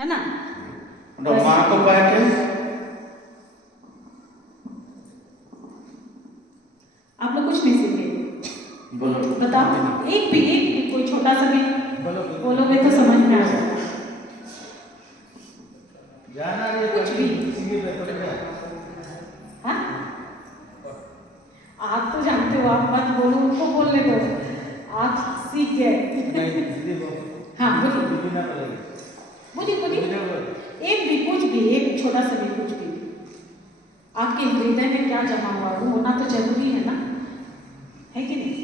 है ना। Marco Packers, आप लोग कुछ नहीं सीखे, बताओ एक भी कोई छोटा सा भी बोलोगे तो समझ में आ जाएगा। कुछ भी। हाँ, आप तो जानते हो, आप मत बोलो, उनको बोलने दो, आप सीख गए। हाँ बोलिए एक भी, कुछ भी, एक छोटा सा भी, कुछ भी आपके हृदय में क्या जमा हुआ वो होना तो जरूरी है ना, है कि नहीं।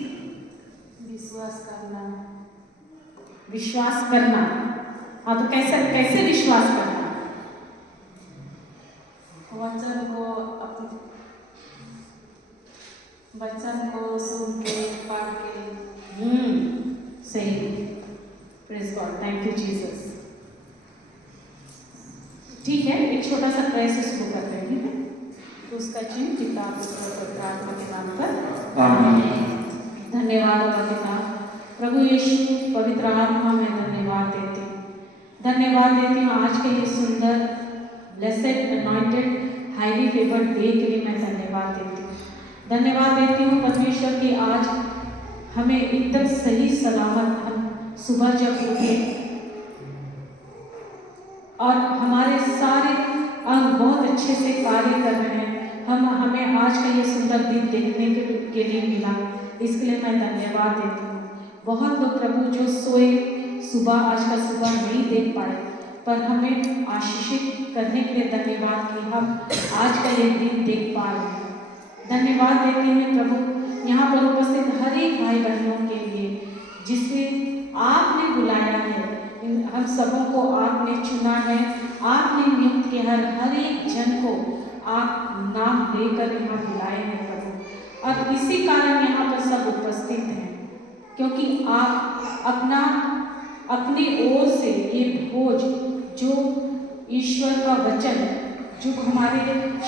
विश्वास करना। हाँ, तो कैसे विश्वास करना। वचन को सुन के पढ़ के। सही। Praise God, thank you Jesus. ठीक है, एक छोटा सा प्रेयर से शुरू करते हैं, ठीक है। तो उसका चिन्ह पिता पुत्र पवित्र आत्मा के नाम पर आमीन। धन्यवाद पिता प्रभु यीशु, पवित्र आत्मा में धन्यवाद देती हूँ, धन्यवाद देती हूँ आज के ये सुंदर blessed anointed highly favoured day के लिए मैं धन्यवाद देती हूँ। धन्यवाद देती हूँ परमेश्वर की आज हमें एकदम सही सलामत हम सुबह जब उठे और हमारे सारे अंग बहुत अच्छे से कार्य कर रहे हैं, हमें आज का ये सुंदर दिन देखने के लिए मिला, इसके लिए मैं धन्यवाद देती हूँ। बहुत लोग प्रभु जो सोए सुबह, आज का सुबह नहीं देख पाए, पर हमें आशीषित करने के लिए धन्यवाद कि हम आज का ये दिन देख पा रहे हैं। धन्यवाद देते हैं प्रभु यहाँ पर उपस्थित हर एक भाई बहनों के लिए जिसे आपने बुलाया है, हम सबों को आपने चुना है, आपने नियुक्त किया है, हर एक जन को आप नाम देकर यहाँ बुलाए हैं प्रभु, और इसी कारण यहाँ पर सब उपस्थित हैं क्योंकि आप अपनी ओर से ये भोज जो ईश्वर का वचन जो हमारे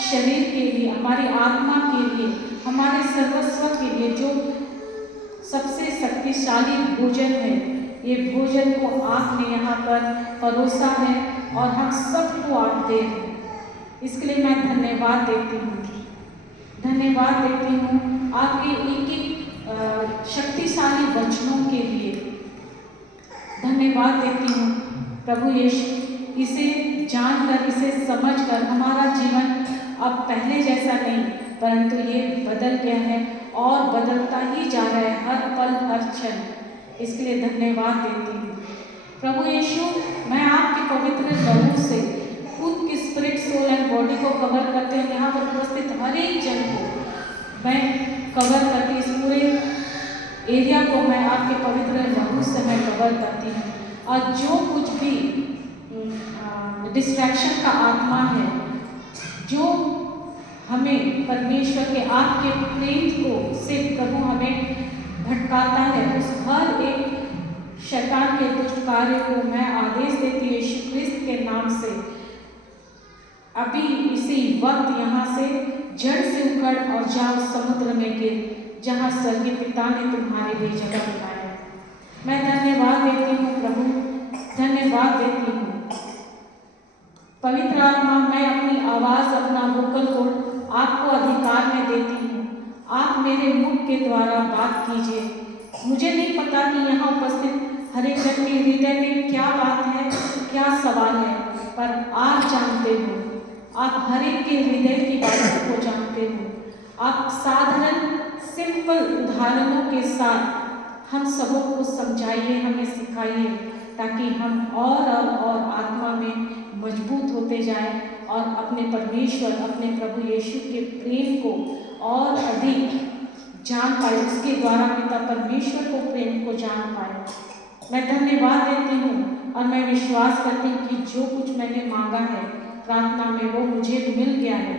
शरीर के लिए, हमारी आत्मा के लिए, हमारे सर्वस्व के लिए जो सबसे शक्तिशाली भोजन है, ये भोजन को आपने यहाँ पर परोसा है और हम सबको आप दे रहे हैं। इसके लिए मैं धन्यवाद देती हूँ, धन्यवाद देती हूँ आपके एक एक शक्तिशाली वचनों के लिए धन्यवाद देती हूँ प्रभु यीशु। इसे जानकर, इसे समझकर हमारा जीवन अब पहले जैसा नहीं, परंतु ये बदल गया है और बदलता ही जा रहा है हर पल हर क्षण। इसके लिए धन्यवाद देती हूँ प्रभु यीशु। मैं आपके पवित्र लहू से खुद की स्पिरिट, सोल एंड बॉडी को कवर करते हैं, यहाँ पर उपस्थित हर एक जन को मैं कवर करती, इस पूरे एरिया को मैं आपके पवित्र लहू से मैं कवर करती हूँ। और जो कुछ भी डिस्ट्रैक्शन का आत्मा है जो हमें परमेश्वर के आपके प्रेम को से प्रभु हमें भटकाता है, उस हर एक शैतान के दुष्ट कार्य को मैं आदेश देती हूँ यीशु क्रिस्त के नाम से। अभी इसी वक्त यहाँ से जड़ से उखड़ और जाओ समुद्र में गिर जहाँ स्वर्गीय पिता ने तुम्हारे लिए जगह बनाया है। मैं धन्यवाद देती हूँ प्रभु, धन्यवाद देती हूँ पवित्र आत्मा। मैं अपनी आवाज़, अपना वोकल कोड आपको अधिकार में देती हूँ। आप मेरे मुख के द्वारा बात कीजिए। मुझे नहीं पता कि यहाँ उपस्थित हर एक जन के हृदय में क्या बात है, क्या सवाल है, पर आप जानते हो, आप हर एक के हृदय की बातों को जानते हो। आप साधारण सिंपल उदाहरणों के साथ हम सबों को समझाइए, हमें सिखाइए, ताकि हम और आत्मा में मजबूत होते जाएं और अपने परमेश्वर, अपने प्रभु यीशु के प्रेम को और अधिक जान पाए, उसके द्वारा पिता परमेश्वर को प्रेम को जान पाए। मैं धन्यवाद देती हूँ और मैं विश्वास करती हूँ कि जो कुछ मैंने मांगा है प्रार्थना में वो मुझे मिल गया है,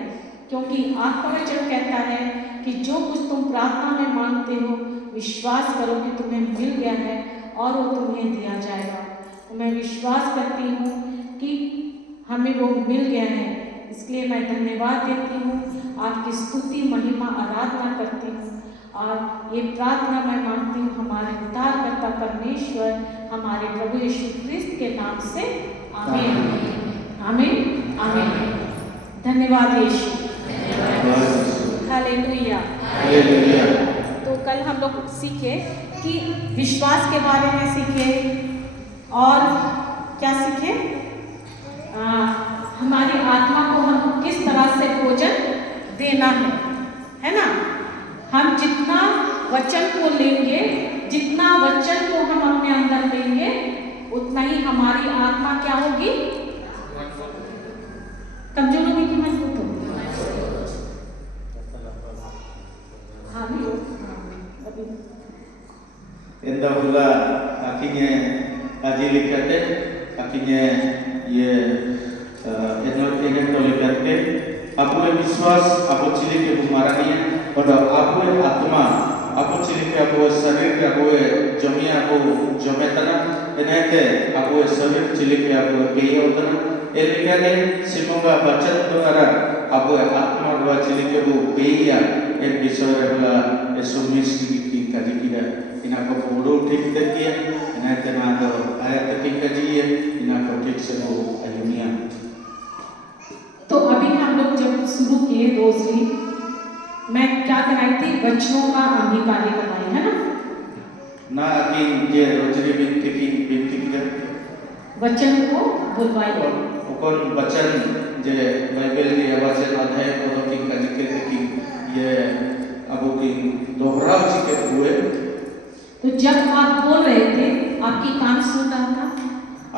क्योंकि आपका वचन कहता है कि जो कुछ तुम प्रार्थना में मांगते हो विश्वास करो कि तुम्हें मिल गया है और वो तुम्हें दिया जाएगा। तो मैं विश्वास करती हूँ कि हमें वो मिल गया है, इसलिए मैं धन्यवाद देती हूँ, आपकी स्तुति महिमा आराधना करती हूँ और ये प्रार्थना मैं मांगती हूँ हमारे उद्धारकर्ता परमेश्वर, हमारे प्रभु यीशु क्रिस्त के नाम से, आमीन। आमीन। धन्यवाद यीशु। हालेलुया। हालेलुया। तो कल हम लोग सीखे कि विश्वास के बारे में सीखे और क्या सीखे, हमारी आत्मा को हम किस तरह से भोजन देना है ना। हम जितना वचन को लेंगे, जितना वचन को हम अपने अंदर लेंगे, उतना ही हमारी आत्मा क्या होगी, कमजोर होगी कि मजबूत होगी। Enda pula akhirnya kaji likate, akhirnya ye energi likate. Apu विश्वास, apu cili ke bumaranya, pada apu atma, apu cili ke apu शरीर के apu जमिया apu जमेतना, एनाते apu शरीर cili ke apu पेय होतना. एलिकाने सिमोगा बचत द्वारा apu atma dua cili ke bu पेय एक विषय पula एसोमिस्टी की kaji kita. Ina ko puro ठीक तकिया, ina तना तो ayat तक kaji है, ina को ठीक से वो ayunia. तो अभी हम लोग जब शुरू किए रोजरी, मैं क्या कराई थी, वचनों का अंगीकारी करवाई है ना। ना कि ये रोजरी बिनती किया वचन को बुलवाई है। कौन वचन जे बाइबल की आवाज़ अध्याय को की काजी के कि ये अब की दोहराव के हुए। तो जब आप बोल रहे थे, आपकी कान सुन रहा था।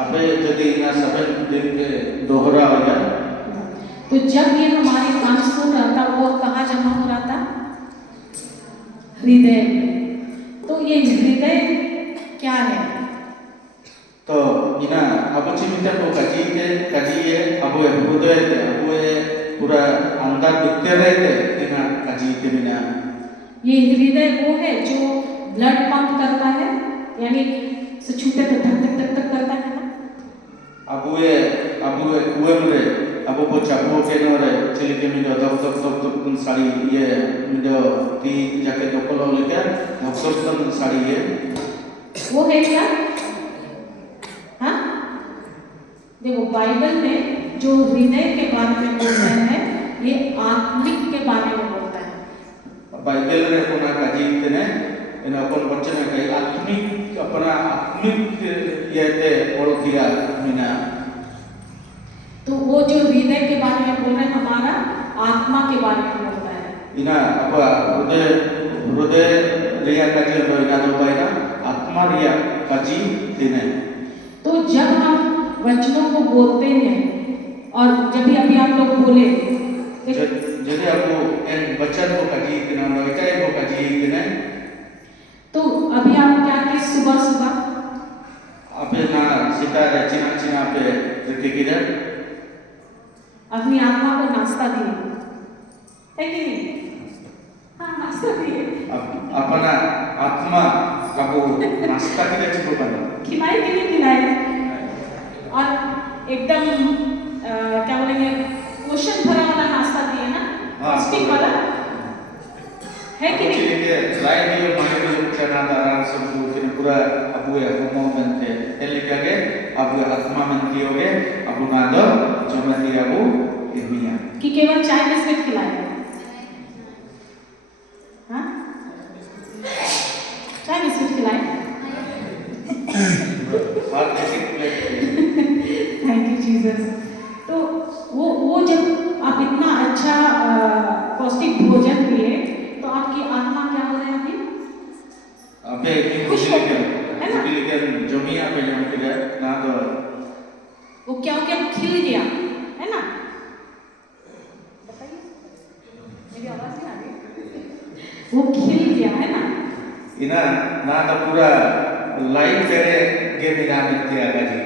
अबे यदि ना सब दिन के दोहरा हो जाए, तो जब ये हमारे कान सुन रहा था, वो कहाँ जमा हो रहा था, हृदय में। तो ये हृदय क्या है, तो इना अब चिंता को काजी ये अब हृदय के अब पूरा अंदर बिखरे रहते इना काजी के बिना। ये हृदय वो है जो ब्लड पंप करता है, यानी से छूटे तो धक धक धक धक करता है ना। अब कुएं में अब वो चाबू के नोरे चिली के मिलो दब दब दब दब उन साड़ी ये मिलो ती जाके दोकलो लेके दब दब दब उन साड़ी ये वो है क्या, हाँ। देखो बाइबल में जो हृदय के बारे में बोलता है, ये आत्मिक के बारे में बोलता है। बाइबल में कोना काजी इतने इन अपन बच्चे ने कही आत्मिक अपना आत्मिक ये ते बोल दिया मिना। तो वो जो हृदय के बारे में बोल रहे हैं, हमारा आत्मा के बारे में बोलता है। इना अब हृदय रिया काजी तो इना तो पाएगा आत्मा रिया काजी देने। तो जब हम वचनों को बोलते हैं, और जब भी अभी आप लोग बोले, जब आपको इन वचन को काजी देना, वचन को काजी देना, तो अभी आप क्या किए, सुबह सुबह अपने ना सीता चिना पे रखे किधर अपनी आत्मा को नाश्ता दिए, है कि नहीं? हाँ, नाश्ता दिए। अपना आत्मा को नाश्ता के लिए चुप बना खिलाए कि नहीं खिलाए, और एकदम क्या बोलेंगे, पोषण भरा वाला नाश्ता दिए ना, पौष्टिक वाला, है कि नहीं? लाइन में माइंड में चना दारा सब कुछ पूरा अबू है होमो बनते हैं, लेकिन आगे अबू आत्मा बनती होगे, अबू नादो जमती अबू इर्मिया कि केवल चाय बिस्किट खिलाए, हाँ चाय बिस्किट खिलाए, और biscuit plate thank you Jesus. तो वो जब आप इतना अच्छा पौष्टिक भोजन दिए, तो आपकी आत्मा क्या हो रहा है अभी? अबे खुश हो गया है ना, लेकिन जमिया पे जम गया ना, तो वो क्या हो गया, खिल गया है ना। बताइए, मेरी आवाज नहीं आ रही, वो खिल गया है ना। इना ना तो पूरा लाइट करे के बिना मिलते आगा जी।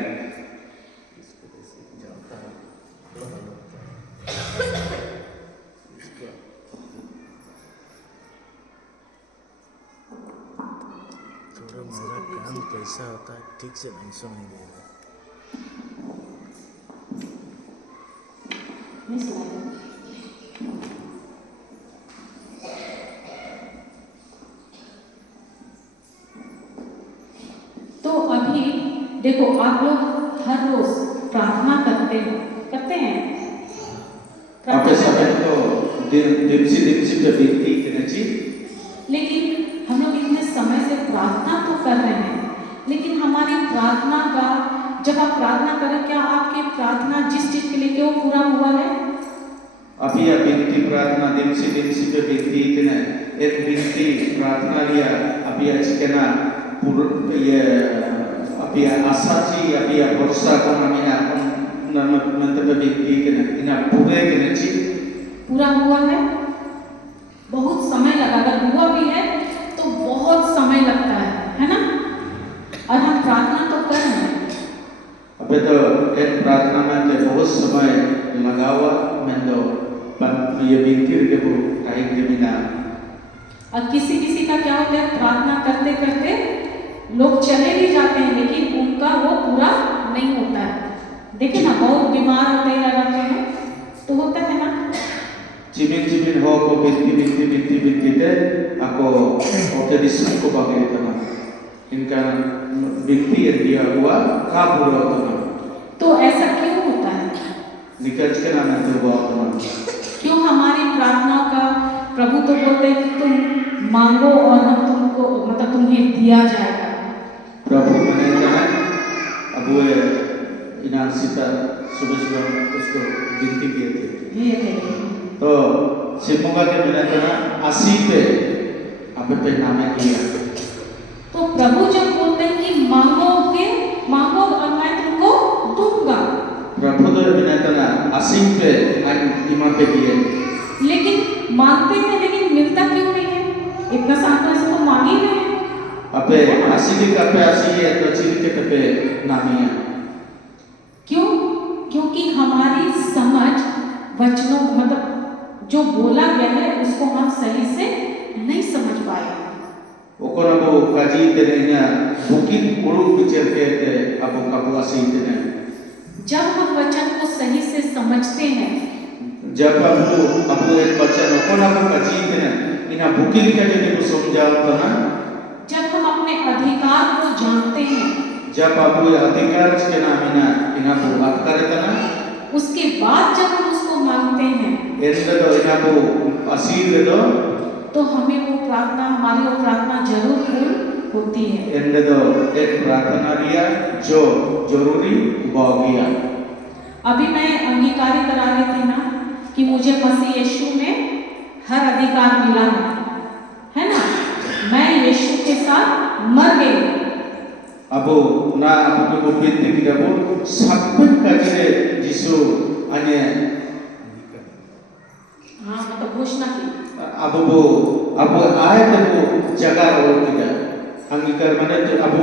मेरा काम कैसा होता है ठीक से नहीं सुनाई दे रहा। तो अभी देखो, आप लोग हर रोज प्रार्थना करते हैं Apa sampai ko dimsi पे बीती कनेची लेकिन हम लोग इतने समय से प्रार्थना तो कर रहे हैं, लेकिन हमारी प्रार्थना का जब आप प्रार्थना करें, क्या आपकी प्रार्थना जिस चीज के लिए कि वो पूरा हुआ है? अभी या बीती प्रार्थना dimsi पे बीती कने एक बीती प्रार्थना लिया अभी आज कना पूर्ण ये अभी आशा ची अभी भरोसा को हमें मतलब बीती कने इना पूरे कनेची पूरा हुआ है। बहुत समय लगा, अगर हुआ भी है तो बहुत समय लगता है ना? और हम प्रार्थना तो कर रहे हैं। अबे तो एक प्रार्थना में तो बहुत समय लगा हुआ मैं तो ये बिंतिर के वो टाइम के बिना। और किसी का क्या होता है, प्रार्थना करते करते लोग चले भी जाते हैं, लेकिन उनका वो पूरा नहीं होता है। देखिए ना, बहुत बीमार होते रहते हैं तो होता है ना, Cimin ho ko binti te ako oke disun ko bagi tama इनका binti yang dia हुआ kabur tama तो ऐसा क्यों होता है? निकल के ना मैं तो बात तमा क्यों हमारी प्रार्थना का प्रभु तो बोलते हैं कि तुम मांगो और हम तुमको मतलब तुम्हें दिया जाएगा। प्रभु मैंने कहा अब वो इनाम सीता सुबह उसको binti किए थे ये थे तो सिमुगा के मैंने कहा आसी पे अब पे नाम किया। तो प्रभु जब बोलते हैं कि मांगो और मैं तुमको दूंगा, प्रभु तो मैंने कहा आसी पे आज इमा पे किए, लेकिन मांगते हैं लेकिन मिलता क्यों नहीं है? इतना सामने से तो मांग ही रहे हैं। अबे आसी के कपे आसी है तो चिल के कपे नामी है। क्यों? क्योंकि हमारी समझ वचनों मतलब जो बोला गया है उसको हम सही से नहीं समझ पाए। ओकोना को काजी तेरे냐 बुकिन उड़ू बिचर के ते अबो कबो आसी तेने जब हम वचन को सही से समझते हैं, जब अबो एक वचन ओकोना को काजी तेने इना बुकिन के जे को समझा तो ना जब हम अपने अधिकार को जानते हैं, जब अबो अधिकार के नाम इना को बात करे तना उसके बाद जब हम उसको मांगते हैं एंदो इना को आसीर दो तो हमें वो प्रार्थना हमारी वो प्रार्थना जरूर पूर्ण होती है। एंदो एक प्रार्थना दिया जो जरूरी हो गया। अभी मैं अंगीकार करा रही थी ना कि मुझे मसीह यीशु में हर अधिकार मिला है ना? मैं यीशु के साथ मर गई। अब ना आपको को बिंती की दबो सबन काजरे जिसु अन्य हाँ मतलब घोषणा की अब आए तब जगह और किया अंगीकार मने तो अब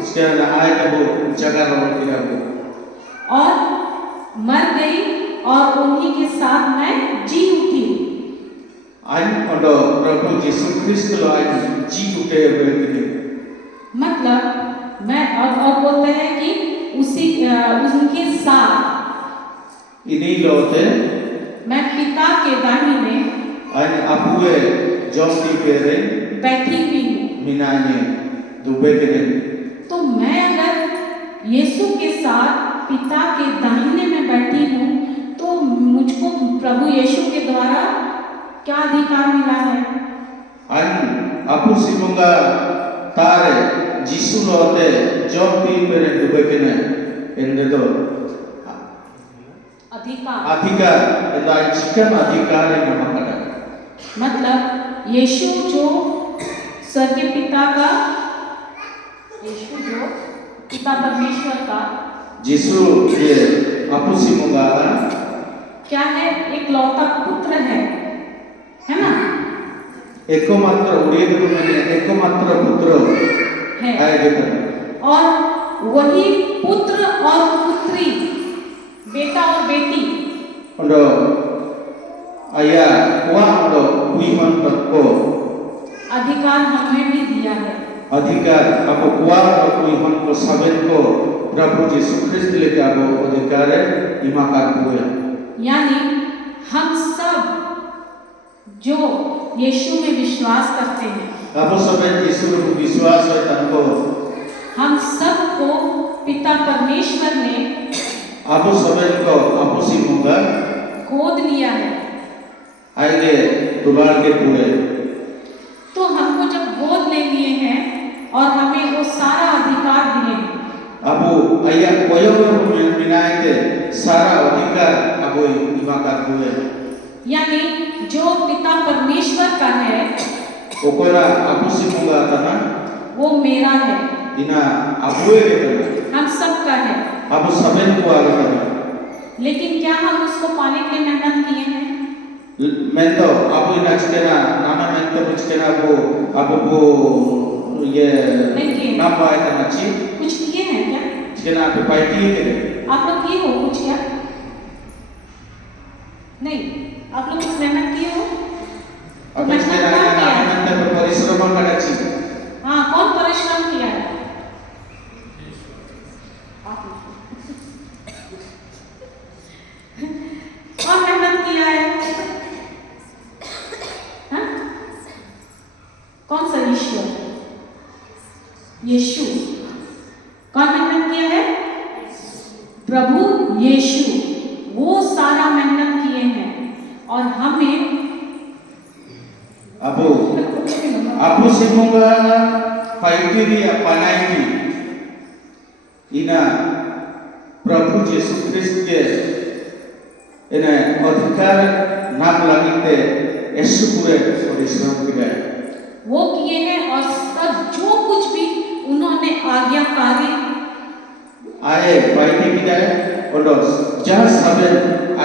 इसके आए तब जगह और किया और मर गई और उन्हीं के साथ मैं जी उठी। आज अंडो प्रभु यीशु क्रिस्त लो आज जी उठे हुए थे। मतलब मैं और बोलते हैं कि उनके साथ इन्हीं लोटे मैं पिता के दाहिने आज अपुए जोंटी पेरे बैठी हुई हूँ। मिनाने दुबे के दिन तो मैं अगर यीशु के साथ पिता के दाहिने में बैठी हूँ तो मुझको प्रभु यीशु के द्वारा क्या अधिकार मिला है? आज अपु सिमुंगा तारे जिसु लोटे जोंटी पेरे दुबे के दिन इंदे तो अधिकार इंदा चिकन अधिकार है नमकड़ा। मतलब यीशु जो स्वर्गीय पिता का, यीशु जो पिता परमेश्वर का, जिसु ये अपु सिमुंगा क्या है? एक लौता पुत्र है ना? एकमात्र उड़े तो मैंने एकमात्र पुत्र है और वही पुत्र और पुत्री, बेटा और बेटी अंडो आया वहाँ अंडो विमान तक को अधिकार हमें भी दिया है। अधिकार आपको कुआर और विमान को सबन को प्रभु यीशु क्रिस्त लेके आपको अधिकार है इमाकार हुए। यानी हम सब जो यीशु में विश्वास करते हैं, आपको सबन यीशु में विश्वास है तनको हम सबको पिता परमेश्वर ने आपको सबन को आपको सिमुंगा गोद लिया है, आएंगे दुलार के पूरे तो हमको जब गोद ले लिए हैं और हमें वो सारा अधिकार दिए हैं, अब आया कोई मिलाए के सारा अधिकार अब इमाका हुए यानी जो पिता परमेश्वर का है ओकरा अब से मुंगा था वो मेरा है, इना अब हम सब का है। अब सबन को आ गया लेकिन क्या हम उसको पाने के लिए मेहनत किए हैं? मैं तो अब इना चिकना नाना मैं तो चिकना वो ये नहीं किए। नाम पाए करना चाहिए कुछ किए हैं क्या? चिकना पे पाइटी है आप लोग किए हो कुछ क्या? नहीं, आप लोग कुछ मेहनत किए हो? तो अब मेहनत चिकना कौन किया है? नाना मैं तो परिश्रम करना चाहिए हाँ, कौन परिश्रम किया है? आप लोग। कौन मेहनत किया है? हाँ? कौन सा ईश्वर? यीशु। कौन मेहनत किया है? प्रभु यीशु। वो सारा मेहनत किए हैं और हमें Abu semoga faitiria panaiti ina Prabhu Yesus Kristus ke ina अधिकार नाम लगते यीशु पूरे परिश्रम किया वो किए हैं और सब जो कुछ भी उन्होंने आज्ञाकारी आए पाइटी किया और जहाँ सब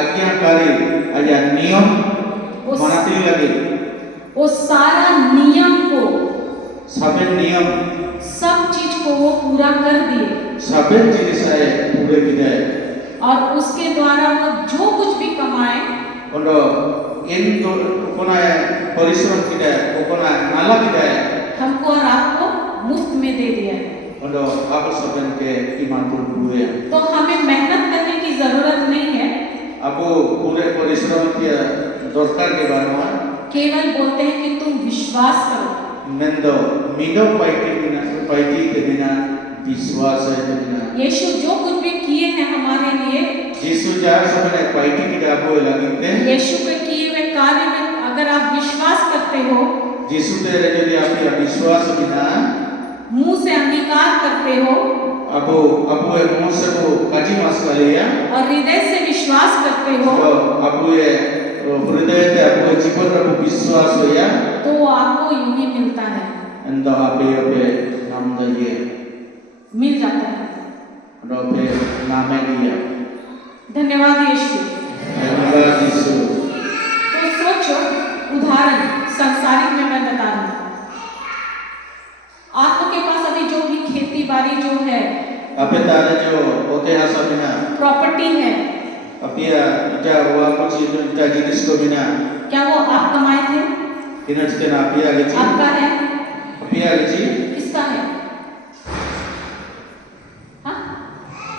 आज्ञाकारी आया नियम मनाती लगे वो सारा नियम को सब नियम सब चीज को वो पूरा कर दिए सब चीज से पूरे किया और उसके द्वारा वो जो कुछ भी कमाए और इन तो कोना परिश्रम किया कोना नाला किया हमको और आपको मुफ्त में दे दिया है और आप सब के ईमान को हुए तो हमें मेहनत करने की जरूरत नहीं है आपको पूरे परिश्रम किया दरकार के बारे में केवल बोलते हैं कि तुम विश्वास करो मेंदो मीनो पाइटी के बिना विश्वास है के बिना यीशु जो कुछ भी किए हैं हमारे लिए यीशु जार सबने पाइटी की आपको लगते यीशु के किए हुए कार्य में अगर आप विश्वास करते हो यीशु तेरे यदि आपका विश्वास बिना मुंह से अंगीकार करते हो अब मुंह से वो काजी मास कर लिया और हृदय से विश्वास करते हो अब ये हृदय से आपको जीवन में विश्वास हो या तो आपको यूं ही मिलता है अंदर आपे नाम दिए मिल जाता है और आपे नाम दिया धन्यवाद यीशु धन्यवाद यीशु तो सोचो उदाहरण संसारिक में मैं बता रही हूँ आप लोग के पास अभी जो भी खेती बाड़ी जो है आपे तारे जो होते हैं सब बिना प्रॉपर्टी है अपिया इटा हुआ कुछ इटा जिनिस को बिना क्या वो आप कमाए थे इनच के ना अपिया के जी आपका है अपिया के जी किसका है हाँ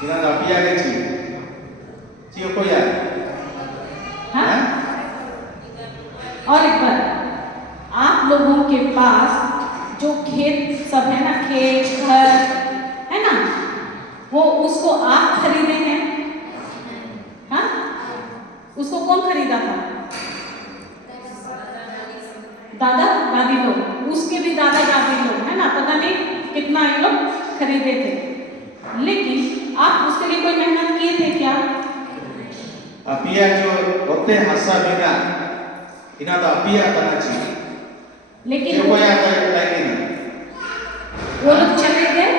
इना अपिया के जी जी को या हाँ और एक बार आप लोगों के पास जो खेत सब है ना खेत घर है ना वो उसको आप खरीदे हैं हाँ उसको कौन खरीदा था दादा दादी लोग उसके भी दादा दादी लोग है ना पता नहीं कितना ये लोग खरीदे थे लेकिन आप उसके लिए कोई मेहनत किए थे क्या अपिया जो होते हंसा बिना इना तो अपिया करना चाहिए लेकिन जो कोई आता है ना वो लोग चले गए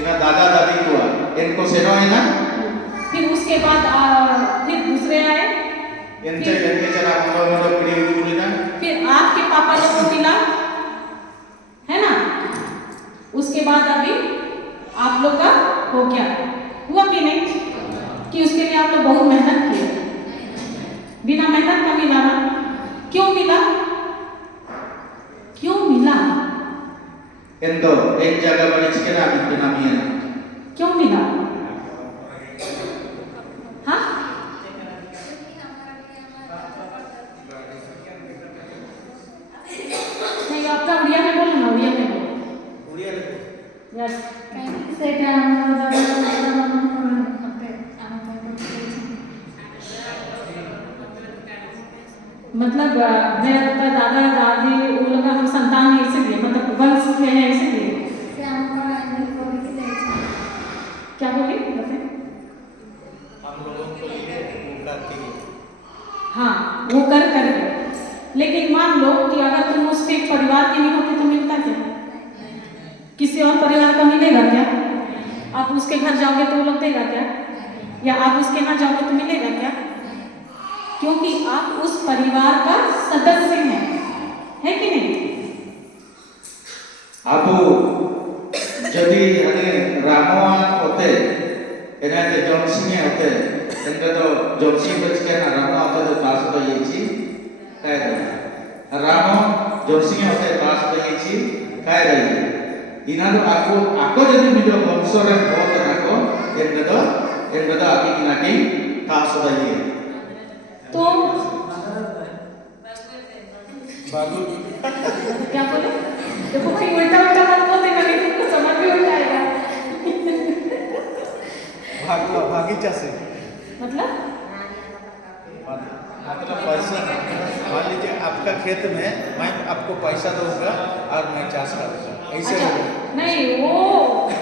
इना दादा दादी हुआ इनको सेनो है ना फिर उसके बाद फिर दूसरे आए इनसे इनके चला हम लोग पीढ़ी हुई ना फिर आपके पापा लोग को मिला है ना उसके बाद अभी आप लोग का हो गया हुआ कि नहीं कि उसके लिए आप लोग बहुत मेहनत किए बिना मेहनत का मिला ना क्यों मिला क्यों मिला इनको एक जगह बड़ी चिकन आदमी नाम है क्यों मिला हाँ नहीं आपका उड़िया में बोलो ना उड़िया में बोलो यस ସେଇଟା ଆମର ଦାଦା ଦାଦା ମାନଙ୍କ ଘଟେ ଆମ ପାଇଁ मतलब मेरा दादा दादी वो लोग हम संतान है इसीलिए, मतलब वंश में है इसीलिए। क्या बोले बताए? हम लोगों को लिए वो करती है। हाँ वो कर कर के। लेकिन मान लो कि अगर तुम उसके परिवार के नहीं होते तो मिलता क्या? किसी और परिवार का मिलेगा क्या? आप उसके घर जाओगे तो वो लोग देगा क्या? या आप उसके यहाँ जाओगे तो मिलेगा क्या? क्योंकि आप उस परिवार का सदस्य हैं, है कि नहीं? Abu jadi hari ramuan hote, ini ada Johnsonnya hote, ini ada Johnson bersekian ramuan hote itu pas itu yeci, kayak itu. Ramu Johnsonnya hote pas itu yeci, kayak itu. Ini ada aku jadi video konser hote aku, ini ada aki pas itu yeci. तो बाबू क्या बोले? देखो भाई उल्टा उल्टा मत बोलते, नहीं तुमको समझ भी उल्टा आएगा। भागीचा से मतलब पैसा, मान लीजिए आपका खेत में मैं आपको पैसा दूंगा और मैं चाष करूंगा, ऐसे अच्छा होगा। नहीं वो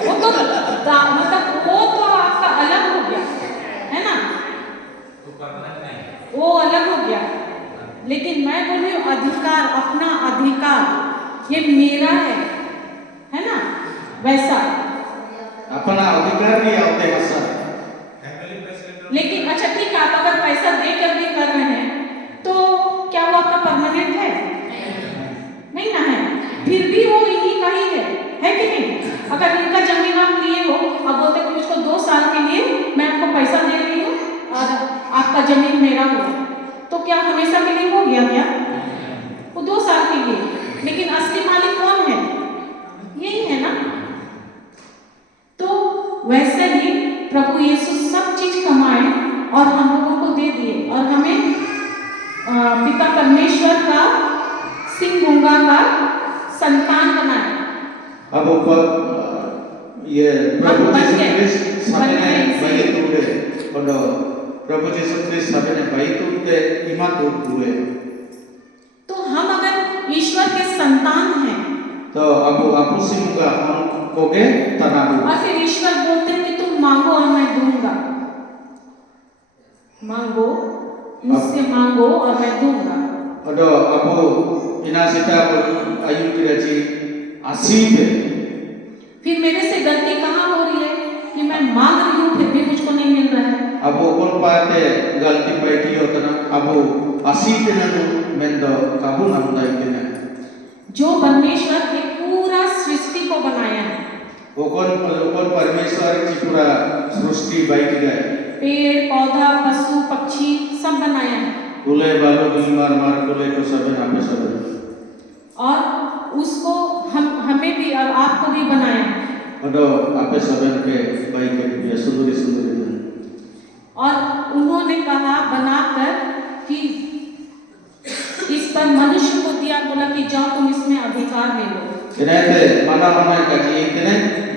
तो मतलब वो तो आपका अलग हो गया है ना, वो अलग हो गया। लेकिन मैं बोल रही हूँ अधिकार, अपना अधिकार ये मेरा है ना, वैसा अपना अधिकार भी होते हैं सर। लेकिन अच्छा ठीक है, आप अगर पैसा देकर भी कर रहे हैं तो क्या वो आपका परमानेंट है? नहीं ना है, फिर भी वो इन्हीं का ही है कि नहीं? अगर इनका जमीन आप लिए हो, अब बोलते कि मुझको 2 साल के लिए मैं आपको पैसा दे रही हूँ और आपका जमीन मेरा हो, तो क्या हमेशा के लिए हो गया क्या? वो 2 साल के लिए, लेकिन असली मालिक कौन है? यही है ना। तो वैसे ही प्रभु यीशु सब चीज कमाए और हम लोगों को दे दिए और हमें पिता परमेश्वर का सिंह गूंगा का संतान बनाए। अब ऊपर ये प्रभु यीशु क्रिस्ट सामने बाई तुरे, और प्रभु यीशु क्रिस्ट सामने बाई तुरे इमा तुरे। तो हम अगर ईश्वर के संतान हैं तो अब आपू सिंगा हम कोगे तनाबू। और फिर ईश्वर बोलते हैं कि तुम मांगो और मैं दूंगा, मांगो मुझसे मांगो और मैं दूंगा। और आपू इना सिता आयु किराची आसीब। फिर मेरे से गलती कहाँ हो रही है कि मैं मांग रही हूँ फिर भी मुझको नहीं मिल रहा है। अब कौन पाते गलती पैटी होता ना, अब आसीब ना तो मैं तो काबू ना होता इतना। जो परमेश्वर ने पूरा सृष्टि को बनाया है, वो कौन परमेश्वर की पूरा सृष्टि बैठ गए, पेड़ पौधा पशु पक्षी सब बनाया है बुले बालो बिल मार बुले को सब नाम सब, और उसको हमें भी और आपको भी बनाया है। और आपे सब के भाई के सुंदरी सुंदरी और उन्होंने कहा बनाकर कि इस पर मनुष्य को दिया, बोला कि जाओ तुम इसमें अधिकार ले लो। इन्हें माना होना का जी इतने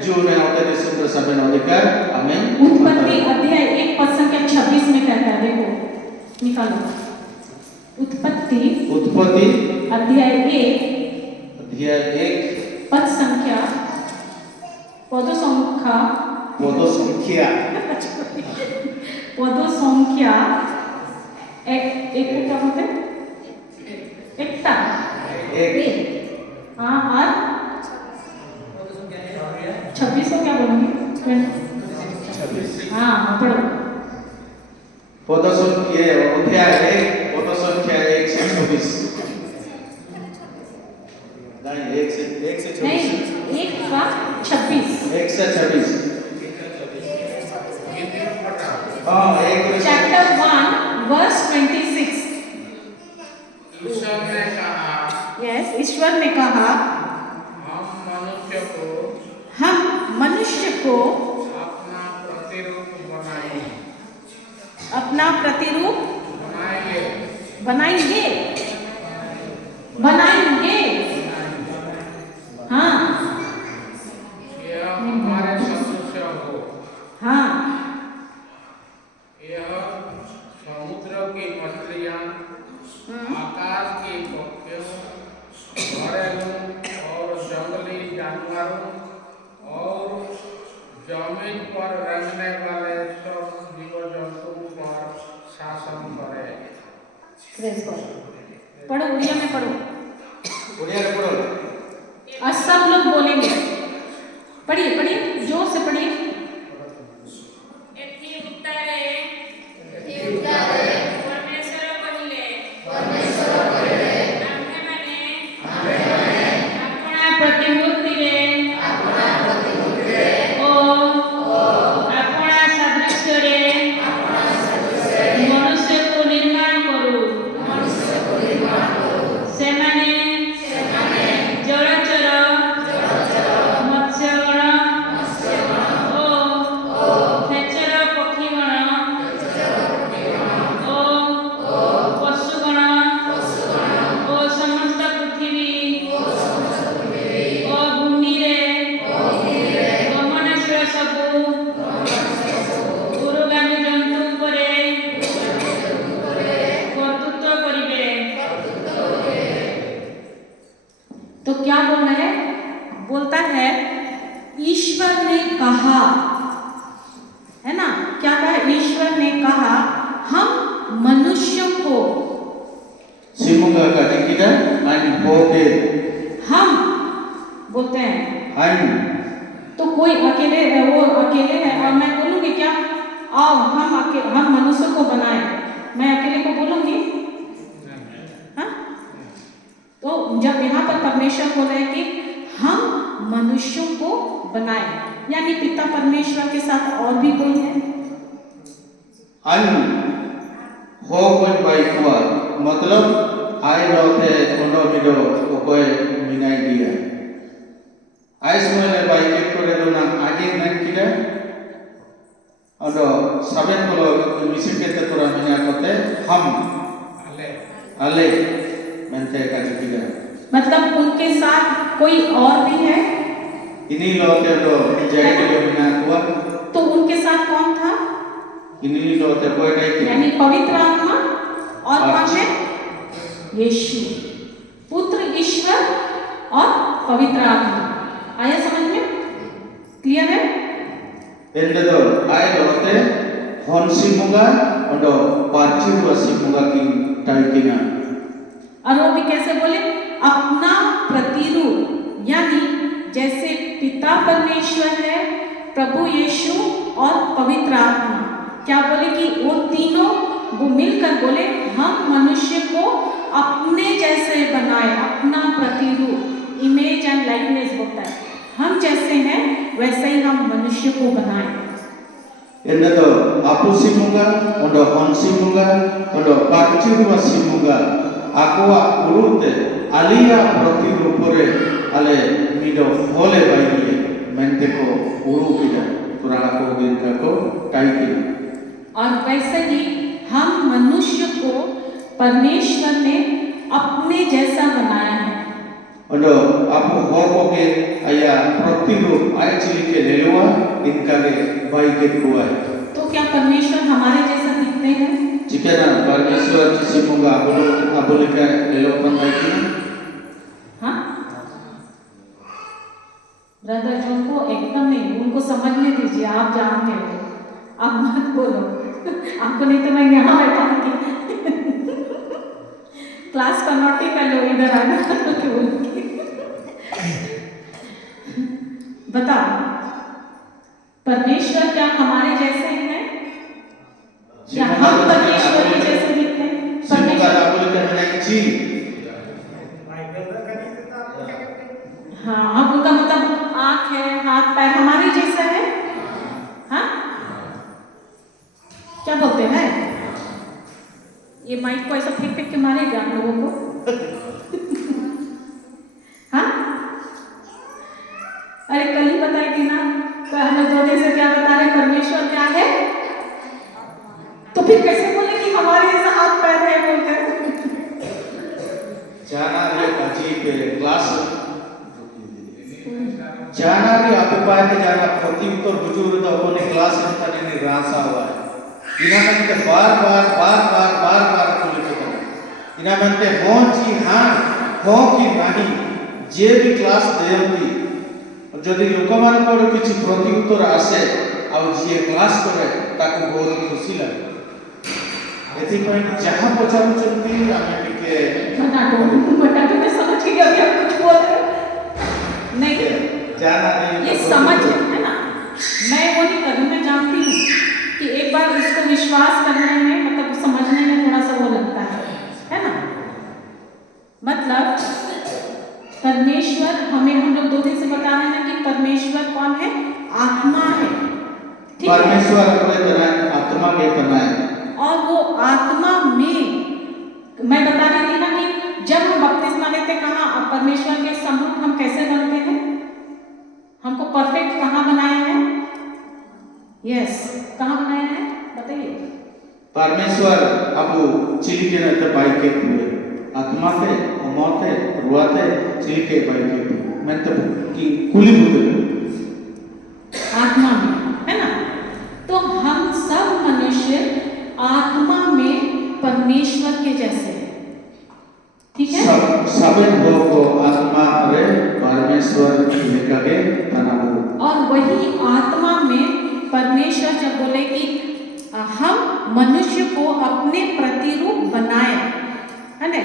जो ने होते हैं सुंदर सब अधिकार हमें। उत्पत्ति अध्याय 1 पद संख्या 26 में कहता है, देखो निकालो। उत्पत्ति अध्याय 1 पद संख्या पदसंख्या एक को क्या बोलते हैं? एकता हाँ, और 26 को क्या बोलेंगे? हाँ पढ़ो। पदसंख्या अध्याय 1 पदसंख्या 1 से 26 नहीं 1 से 26 नहीं 1 का 26 1 से 26 हाँ 1 चैप्टर 1 वर्स 26। ईश्वर ने कहा, यस ईश्वर ने कहा हम मनुष्य को अपना प्रतिरूप बनाएंगे हाँ यह हमारे सदृश हो। हाँ यह समुद्र की मछलियां आकाश के पक्षियों, घरेलू और जंगली जानवरों और जमीन पर रहने वाले सब जीव जंतुओं पर शासन करे। Praise God. पढ़ो, उड़िया में पढ़ो उड़िया में पढ़ो। और सब लोग बोलेंगे। पढ़िए पढ़िए, जोर से पढ़िए। ଏଥି ଉତ୍ତାରେ परमेश्वर କହିଲେ ଆମ୍ଭେମାନେ ଆପଣା ପ୍ରତିମୂର୍ତ୍ତିରେ ଓ ଆପଣା ସାଦୃଶ୍ୟରେ ମନୁଷ୍ୟକୁ ନିର୍ମାଣ କରୁ। ସେମାନେ ଜଳଚର, ମତ୍ସ୍ୟଗଣ ଓ ଖେଚର ପକ୍ଷୀଗଣ ଓ ପଶୁଗଣ ଓ ସମସ୍ତ ପୃଥିବୀ ଓ ଭୂମିରେ ଗମନଶୀଳ ସବୁ ଉରୁଗାମୀ ଜନ୍ତୁ ଉପରେ କର୍ତ୍ତୃତ୍ୱ କରିବେ। तो क्या बोल रहा है? बोलता है ईश्वर ने कहा, है ना? क्या कहा? ईश्वर ने कहा हम मनुष्यों को, Simunga kata kita an hoke हम बोलते हैं an तो कोई अकेले, वो अकेले है और मैं बोलूंगी क्या? आओ हम मनुष्य को बनाए, मैं अकेले को बोलूंगी? हाँ? तो जब यहाँ पर परमेश्वर बोल रहे हैं कि हम मनुष्यों को बनाए, यानी पिता परमेश्वर के साथ और भी कोई है? an hoke by kuat मतलब आय रोते कोंडो मिडो कोई मिनाई दिया आय समय ले बाई के करे तो ना आगे नन किया और साबेन बोलो मिसिर के तोरा मिना कोते हम अले मनते का किया मतलब उनके साथ कोई और भी है? इन्हीं लोग के तो जय के मिना हुआ तो उनके साथ कौन था? इन्हीं लोग के कोई नहीं यानी पवित्र आत्मा और कौन है? यीशु, पुत्र ईश्वर और पवित्र आत्मा। आया समझ में? क्लियर है? एंडो आय रोते हंसी मुगा और पार्ची वासी मुगा की टाइकिना और वो भी कैसे बोले? अपना प्रतिरूप, यानी जैसे पिता परमेश्वर है, प्रभु यीशु और पवित्र आत्मा। क्या बोले कि वो तीनों वो मिलकर बोले हम मनुष्य को अपने जैसे बनाए, अपना प्रतिरूप, इमेज एंड लाइकनेस बोलता है, हम जैसे हैं वैसे ही हम मनुष्य को बनाए। एंडो आपुसी मुगा और हंसी मुगा और पार्ची वासी मुगा आकुआ उरुते आलिया प्रतिरूप रे आले मिडो होले बाइये मेंटे को उरु किदा पुराना को गिनता को टाइकिना और वैसे ही हम मनुष्य को परमेश्वर ने अपने जैसा बनाया है। और आपको होको के आया प्रतिरूप आय चिली के लेलुआ इनका के बाई के कुआ है तो क्या परमेश्वर हमारे जैसा दिखते हैं? चिकना परमेश्वर किसी मुगा बोलो के लेलोपन बाइकिना हाँ? ब्रदर जो को एकदम नहीं, उनको समझने दीजिए, आप जानते हो, आप मत बोलो आपको नहीं तो मैं यहाँ बैठाऊंगी क्लास का नोटी कर लो, इधर आना बताओ परमेश्वर क्या हमारे जैसे हैं या हम परमेश्वर के जैसे दिखते हैं? सिमुगा बोलो के मैंने ची हाँ, अब उनका मतलब आँख है, हाथ पैर हमारे जैसा है। हाँ, क्या बोलते हैं? ये माइक को ऐसा फेंक फेंक के मारेगा आप लोगों को। हाँ, अरे कल ही बताई थी ना, तो हमें 2 दिन से क्या बता रहे? परमेश्वर क्या है? तो फिर कैसे बोले कि हमारे जैसा हाथ पैर है बोलकर? जाना रे बाजी पे क्लास जाना रे आपे पाए के जाना प्रति उत्तर बुजुर्ग तो अपने क्लास में तने रासा हुआ है इन्होंने के बार बार को लिखा इना मनते हो कि हाँ हो कि नहीं जे भी क्लास देयंती जदि लोकमानकर किछि प्रति उत्तर आसे आ जे क्लास करे ताको बहुत खुशी लागे एथि पय जहां पचारुचंती आमे टिके बता तो मैं समझ गई अभी आप कुछ बोल रहे हो नहीं जाना नहीं ये समझ है ना मैं वो नहीं करूँ मैं जानती हूँ कि एक बार इसको विश्वास करने में मतलब समझने में थोड़ा सा वो लगता है ना मतलब परमेश्वर हमें हम लोग 2 दिन से बता रहे हैं कि परमेश्वर कौन है आत्मा है ठीक है परमेश्वर को बनाए आत्मा के बनाए और वो आत्मा में मैं बता रही थी ना कि जब हम बपतिस्मा लेते कहाँ परमेश्वर के सम्मुख हम कैसे बनते हैं हमको परफेक्ट कहाँ बनाया है यस कहाँ बनाया है बताइए परमेश्वर अबु चिलिके न बाई के हुए आत्मा के मौते रुआते चिलिके बाई के मैं तो कि कुली बुदे आत्मा में है ना तो हम सब मनुष्य आत्मा में परमेश्वर के जैसे हैं ठीक है सबे को आत्मा रे परमेश्वर लेकर के तनाव और वही आत्मा में परमेश्वर जब बोले कि हम मनुष्य को अपने प्रतिरूप बनाए है ना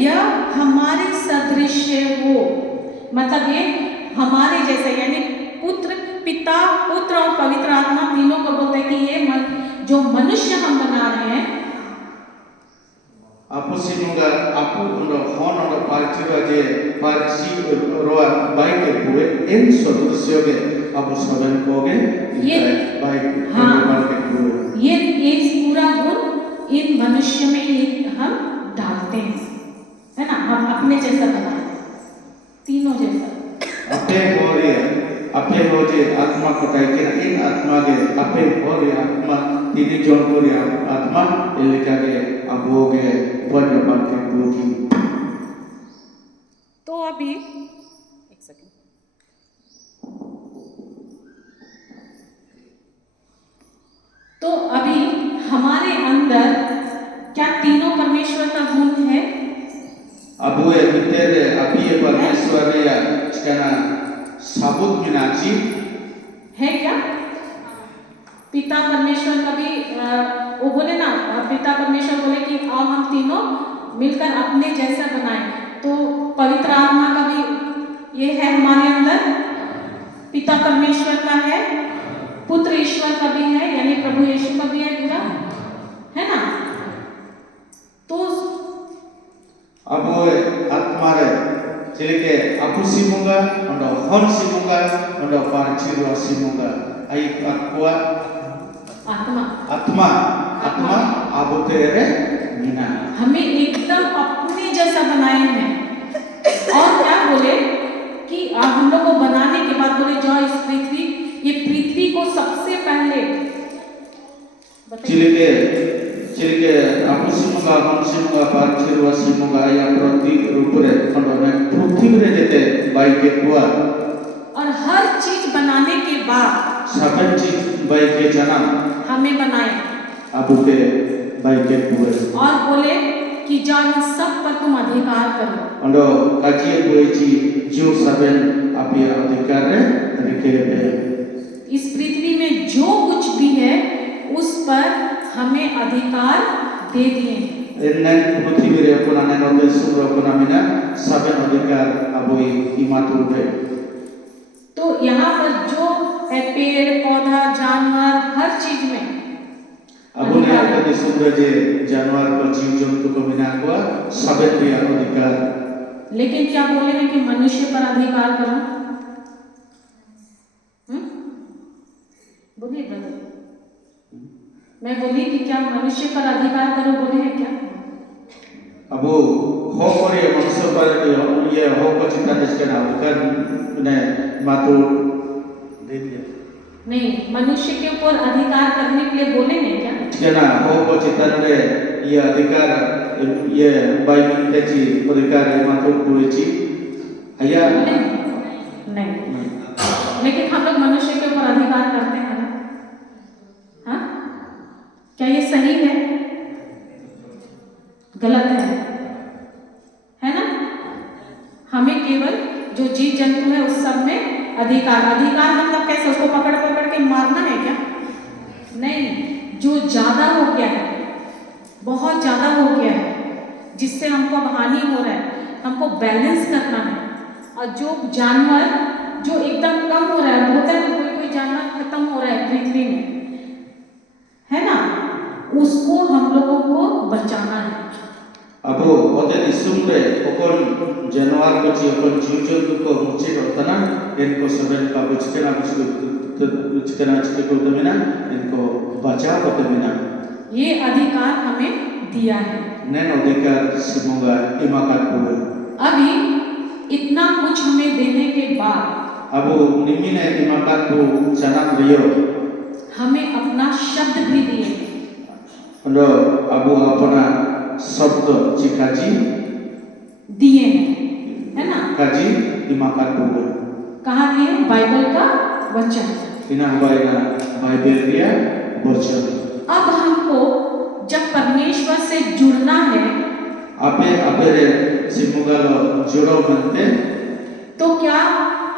यह हमारे सदृश्य हो मतलब ये हमारे जैसे यानी पुत्र पिता पुत्र और पवित्र आत्मा तीनों को बोलते हैं कि ये जो मनुष्य हम बना रहे हैं आपो सिनुगा आपो उन्नो होन उन्नो पार्थिवा जे पार्सी रोआ बाई के हुए इन सदृश्य के आपो सबन कोगे ये बाई हाँ के हुए ये पूरा गुण इन मनुष्य में ये हम डालते हैं है ना हम अपने जैसा बनाए तीनों जैसा अपे होरे आत्मा कटाई के इन आत्मा के अपे होरे आत्मा तीन जोन होरे आत्मा लेका के अबोगे वन्य बात के पूरी तो अभी एक सेकंड तो अभी हमारे अंदर क्या तीनों परमेश्वर का गुण है अबू ये बितेरे अभी ये परमेश्वर ने या चना साबुत मीनाची है क्या पिता परमेश्वर का भी वो बोले ना पिता परमेश्वर बोले कि आओ हम तीनों मिलकर अपने जैसा बनाएं तो पवित्र आत्मा का भी ये है हमारे अंदर पिता परमेश्वर का है पुत्र ईश्वर का भी है यानी प्रभु यीशु का भी है पूरा है ना तो अब वो आत्मा रे चले के अपुसी मुंगा उन्नो हन सी मुंगा उन्नो पार्चिरो सी मुंगा आई आत्मा आत्मा आत्मा आत्मा आबोते रे मीना हमें एकदम अपने जैसा बनाए हैं और क्या बोले कि हम लोग को बनाने के बाद बोले जो इस पृथ्वी को सबसे पहले चिलिके अपुसिमुगा हंसिमुगा पार्थिरुआ सिमुगा या प्रति रूप रे खंड में पृथ्वी रे जेते बाई के हुआ और हर चीज बनाने के बाद सब चीज बाई के जना हमें बनाए अबू के बाई के हुए और बोले कि जान सब पर तुम अधिकार करो अंडो काजिए बोईची जो सबन अपने अधिकार रे रिके पे इस पृथ्वी में जो कुछ भी है उस पर हमें अधिकार दे दिए इन्ने पृथ्वी रे अपना ने नोते सुर अपना मिना सबन अधिकार अबोई इमातुर पे तो यहाँ पर जो है पेड़ पौधा जानवर हर चीज में अबू ने अपने सुर जे जानवर को जीव जंतु को मिना हुआ सबन भी अधिकार लेकिन क्या बोले हैं कि मनुष्य पर अधिकार करो बोलिए ब्रदर मैं बोली कि क्या मनुष्य पर अधिकार करो बोले हैं क्या अबू हो करे मनुष्य पर ये हो को चिंता जिसके नाम कर ने मातु दे दिया नहीं मनुष्य के ऊपर अधिकार करने के लिए बोले हैं क्या इसके ना हो को चिंता ने ये अधिकार ये बाई मिनटे ची अधिकार मातु बोलेची आया नहीं लेकिन हम लोग मनुष्य के ऊपर अधिकार करते हैं ना हाँ क्या ये सही है गलत है जीव जंतु है उस सब में अधिकार। अधिकार मतलब कैसे, उसको पकड़ पकड़ के मारना है क्या? नहीं, जो ज्यादा हो गया है, बहुत ज्यादा हो गया है, जिससे हमको हानि हो रहा है, हमको बैलेंस करना है। और जो जानवर जो एकदम कम हो रहा है, होता है कोई कोई जानवर खत्म हो रहा है पृथ्वी में, है ना, उसको हम लोगों को बचाना है। अब ओते दिसुम रे ओकन जानवर को ची ओकन जीव जंतु को मुचे करतना इनको सबन का बुचकना बुचकना चिके को तमिना इनको बचाव को तमिना ये अधिकार हमें दिया है। नैन अधिकार सिमुगा इमाकार पुरे। अभी इतना कुछ हमें देने के बाद अब निमिने इमाकार पु चनाक रियो हमें अपना शब्द भी दिए, अंदो अब अपना शब्द चिकाजी दिए है ना। काजी इमाकार पुरे कहाँ दिए? बाइबल का वचन। इना बाइना बाइबल दिया वचन। अब हमको जब परमेश्वर से जुड़ना है, आपे आपे रे सिमुगालो जुड़ो बनते, तो क्या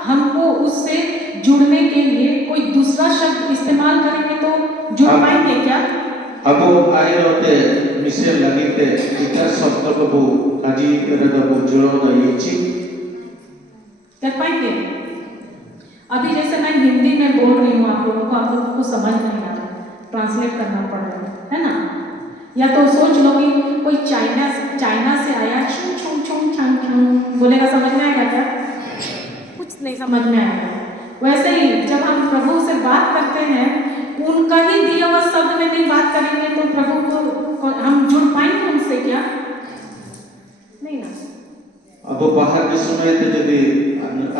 हमको उससे जुड़ने के लिए कोई दूसरा शब्द इस्तेमाल करेंगे तो जुड़ पाएंगे क्या? अब आए होते मिसे लगीते इतना शब्द को वो काजी करे तो वो जुड़ो तो ये चीज कर पाएंगे? अभी जैसे मैं हिंदी में बोल रही हूँ आप लोगों को समझ नहीं आ रहा, ट्रांसलेट करना पड़ रहा है ना। या तो सोच लो कि कोई चाइना से आया, छू छू छू छू छू बोलेगा, समझ में आएगा क्या? कुछ नहीं समझ में आएगा। वैसे ही जब हम प्रभु से बात करते हैं, उनका ही दिया हुआ शब्द में नहीं बात करेंगे तो प्रभु को हम जुड़ पाएंगे उनसे क्या? नहीं ना। अब बाहर के समय तो यदि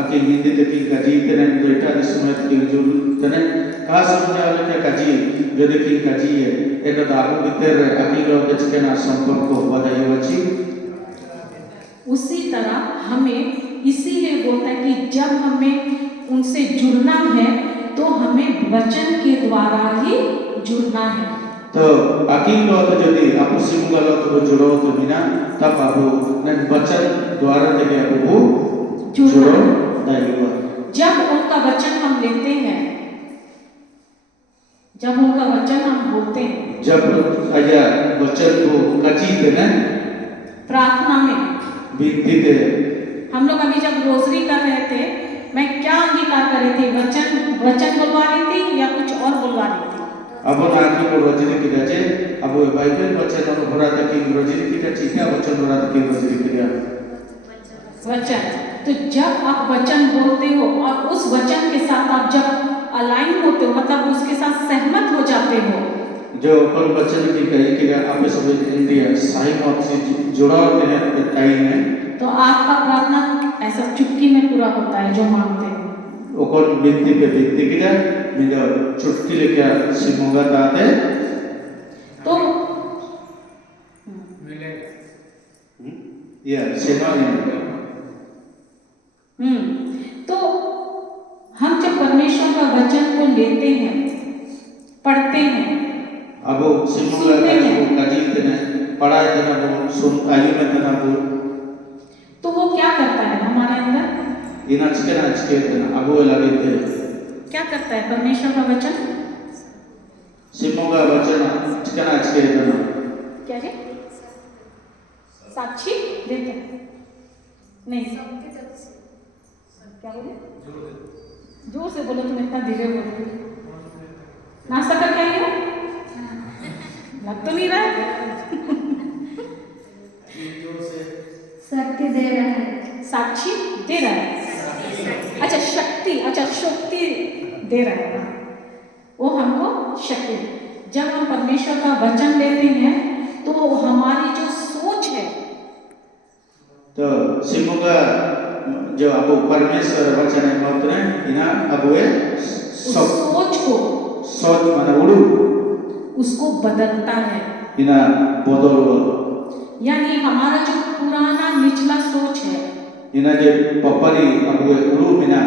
आके हिंदी तक की काजी तेरे बैठा के समय तक जो तेरे कहाँ समझा वाले क्या काजी यदि की काजी है एक दागो भीतर आके लोग के ना संपर्क को बताइए बच्ची। उसी तरह हमें इसीलिए बोलता है कि जब हमें उनसे जुड़ना है तो हमें वचन के द्वारा ही जुड़ना है। तो आकी लोग यदि आप सिमुगालो तो जुड़ो तो बिना तब आप न वचन द्वारा तक आप जुड़ो दाइवा। जब उनका वचन हम लेते हैं, जब उनका वचन हम बोलते हैं, जब आया वचन को कची देना प्रार्थना में विनती दे। हम लोग अभी जब रोजरी कर रहे थे, मैं क्या अंगीकार कर रही थी? वचन बुलवा रही थी या कुछ और बुलवा रही थी? अब नाकी को रोजरी की जाचे, अब बाइबल वचन और भरा तक की रोजरी की जाची क्या वचन भरा तक की रोजरी की जा वचन। तो जब आप वचन बोलते हो और उस वचन के साथ आप जब अलाइन होते हो, मतलब उसके साथ सहमत हो जाते हो, जो कौन वचन की कही कि आप सब इंडिया सही मत से जुड़ा के लिए टाइम है, तो आपका प्रार्थना ऐसा चुटकी में पूरा होता है जो मांगते हैं। वो कौन विनती पे विनती की जाए मेरा चुटकी लेके सिमुगा दाते तो मिलेगा या सेना में तो हम जब परमेश्वर का वचन को लेते हैं, पढ़ते हैं, अब सिमुगा को काजी देना पढ़ाई देना वो सुन आयु में देना वो, तो वो क्या करता है हमारे अंदर? इन अच्छे देना अब वो लगे थे क्या करता है परमेश्वर का वचन? सिमुगा वचन अच्छे देना क्या है? साक्षी देते हैं? नहीं, क्या बोले? जोर से बोलो, तुम इतना धीरे बोल रहे हो। नाश्ता करके आई हो? लग तो नहीं रहा है। शक्ति दे रहा है। साक्षी दे रहा है। अच्छा शक्ति, अच्छा शक्ति दे रहा है ना, वो हमको शक्ति। जब हम परमेश्वर का वचन लेते हैं तो हमारी जो सोच है, तो सिमुगा जो अब परमेश्वर वचन है मात्र इना अब वे सोच को, सोच माने उड़ू उसको बदलता है। इना बदल यानी हमारा जो पुराना निचला सोच है, इना जे पपरी अब वे उड़ू बिना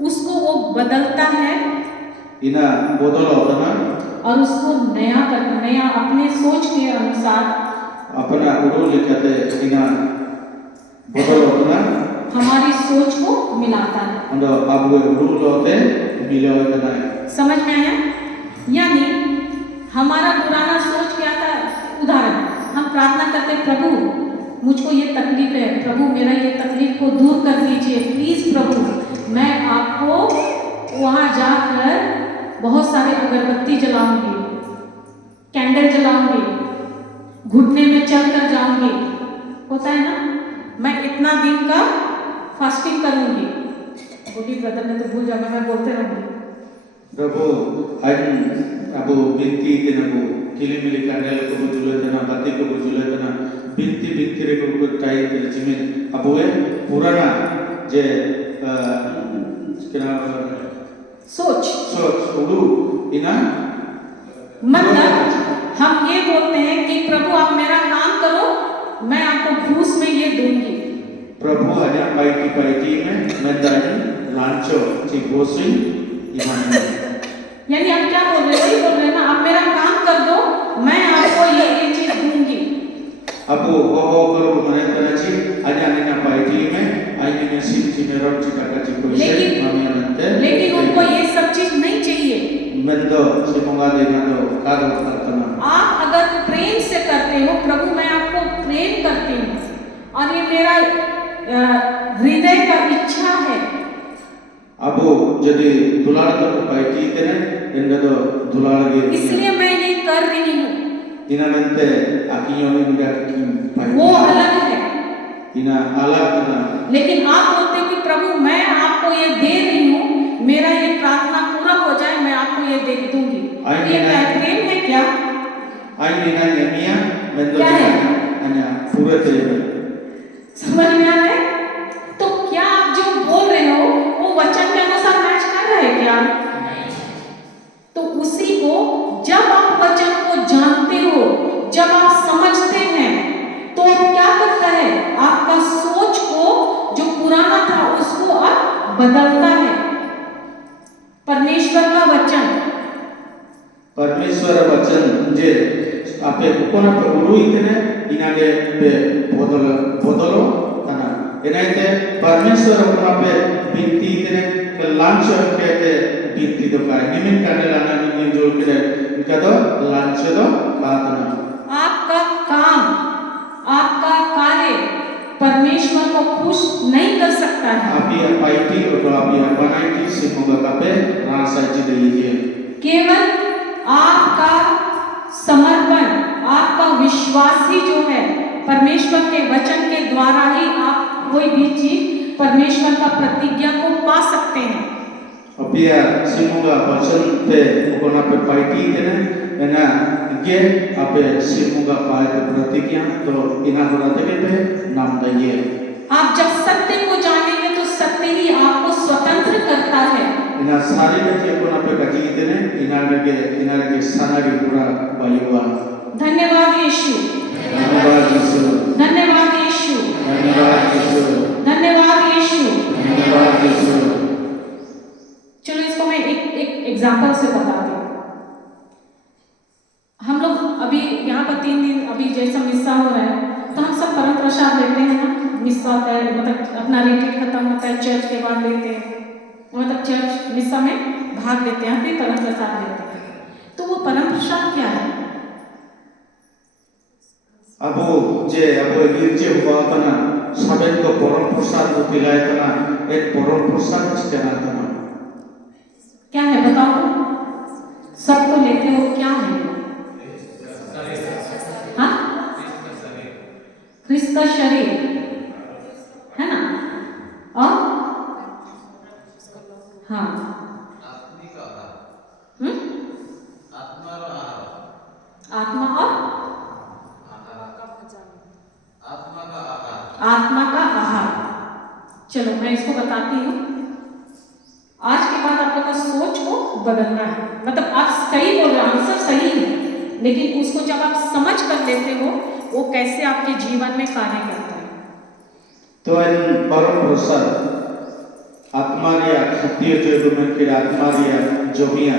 उसको वो बदलता है इना बदल होता ना, और उसको नया अपने सोच के अनुसार अपना उड़ू लिखते इना बदल होता ना, हमारी सोच को मिलाता है। Ando abu rule होते मिले होते ना समझ में आया? यानी हमारा पुराना सोच क्या था? उदाहरण, हम प्रार्थना करते, प्रभु मुझको ये तकलीफ है, प्रभु मेरा ये तकलीफ को दूर कर दीजिए प्लीज प्रभु। मैं आपको वहाँ जाकर बहुत सारे अगरबत्ती जलाऊंगी, कैंडल जलाऊंगी, घुटने में चल कर जाऊंगी, होता है ना, मैं इतना दिन का फास्टिंग करूंगी। बोली ब्रदर ने तो भूल जाना, मैं बोलते रहूंगी। प्रभु abu binti tenabu kili mili kandel ko bujule tena bati ko bujule tena binti re ko tai tel jimin abu purana je kena सोच udu ina मतलब हम ये बोलते हैं कि प्रभु आप मेरा काम करो, मैं आपको घूस में ये दूंगी। प्रभु hanya paiti में mendani lancho ci gosin iman यानी आप क्या बोल रहे हो? बोल रहे हैं ना, आप मेरा काम कर दो, मैं आपको ये चीज दूंगी। abu ho karo mane tena ci hanya nina paiti में आईने में SIM ci merok ci kaka ci koise mami anante लेकिन उनको ये सब चीज नहीं चाहिए। mendo semoga denado kado kartana आप अगर प्रेम से करते हो, प्रभु मैं आपको प्रेम करती हूँ और ये मेरा हृदय का इच्छा है। abu jadi dular to paiti tene endado dular ge इसलिए मैं ये कर रही हूँ। ina nante akiyo ni nda वो अलग है, ina ala ina लेकिन आप बोलते हो कि प्रभु मैं आपको ये दे रही हूँ, मेरा ये प्रार्थना पूरा हो जाए, मैं आपको ये दे दूंगी। ये क्या प्रेम है क्या? aini na yamia mendo क्या है? hanya pura tere समझ में आ रहा है? तो क्या आप जो बोल रहे हो वो वचन के अनुसार मैच कर रहा है क्या? तो उसी को जब आप वचन को जानते हो, जब आप समझते हैं, तो क्या करता है? आपका सोच को जो पुराना था उसको अब बदलता है। परमेश्वर का वचन, परमेश्वर वचन जे आपे कोना पे उरु इतने इनागे पे बोदलो तना एनाइते परमेश्वर कोना पे बिनती इतने के लांच कहते बिनती तो का निमिन करने लाना निमिन जोड़ के इनका तो लांच तो बात ना आपका काम, आपका कार्य परमेश्वर को खुश नहीं कर सकता है। आप ये पाइटी और तो आप ये बनाइटी से होगा कापे रासा जी दीजिए केवल आपका समर्पण, आपका विश्वासी जो है परमेश्वर के वचन के द्वारा ही आप कोई भी चीज परमेश्वर का प्रतिज्ञा को पा सकते हैं। अपिया सिमुगा वचन पे कोना पे पाइटी देने ना ये आपे सिमुगा पाए तो प्रतिज्ञा तो इना बनाते पे नाम दइए। आप जब सत्य को जानेंगे तो सत्य ही आपको स्वतंत्र करता है। इना सारी बच्चे कोना पे कजी देने इना के साना के पूरा वायुवा। धन्यवाद यीशु, धन्यवाद यीशु, धन्यवाद यीशु, धन्यवाद यीशु, धन्यवाद यीशु। धन्यवाद यीशु। चलो इसको मैं एक एग्जांपल से बताती हूँ। हम लोग अभी यहाँ पर 3 दिन अभी जैसा मिस्सा हो रहा है तो हम सब परम प्रसाद लेते हैं ना। मिस्सा होता है, मतलब अपना रिट्रीट खत्म होता है, चर्च के बाद लेते हैं, मतलब चर्च मिस्सा में भाग लेते हैं, फिर परम प्रसाद लेते हैं। तो वो परम प्रसाद क्या है? अबो गिरजे हुआ तना सबेन को परम प्रसाद को पिलाए तना एक परम प्रसाद चिकना तना क्या है बताओ तो? सबको लेते हो क्या है? हाँ, क्रिस्त का शरीर है ना, और हाँ आत्मा और आत्मा का आहार। चलो मैं इसको बताती हूँ। आज के बाद आप लोग का सोच को बदलना है, मतलब आप सही बोल रहे हो, आंसर सही है, लेकिन उसको जब आप समझ कर लेते हो वो कैसे आपके जीवन में कार्य करता है। तो इन परम प्रसाद आत्मारिया खतिय जो गुण के आत्मारिया जोगिया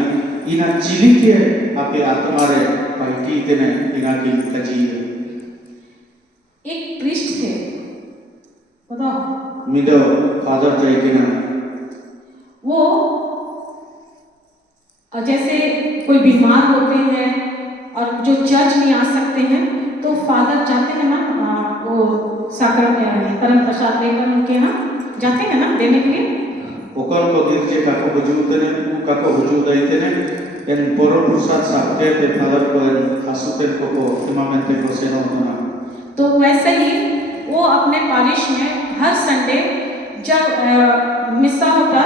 इना चिली के आपे आत्मारे पाइटी इतने इना की कजी एक पृष्ठ थे, बताओ mido father jaikina वो जैसे कोई बीमार होते हैं और जो चर्च नहीं आ सकते हैं तो फादर जाते हैं ना वो परम प्रसाद लेकर उनके यहाँ जाते हैं ना देने के लिए okon ko dirje kako bujutene kako bujudai en poro prasad sabke te father ko en asuten ko imamente ko seno na तो वैसे ही वो अपने पारिश में हर संडे जब मिसा होता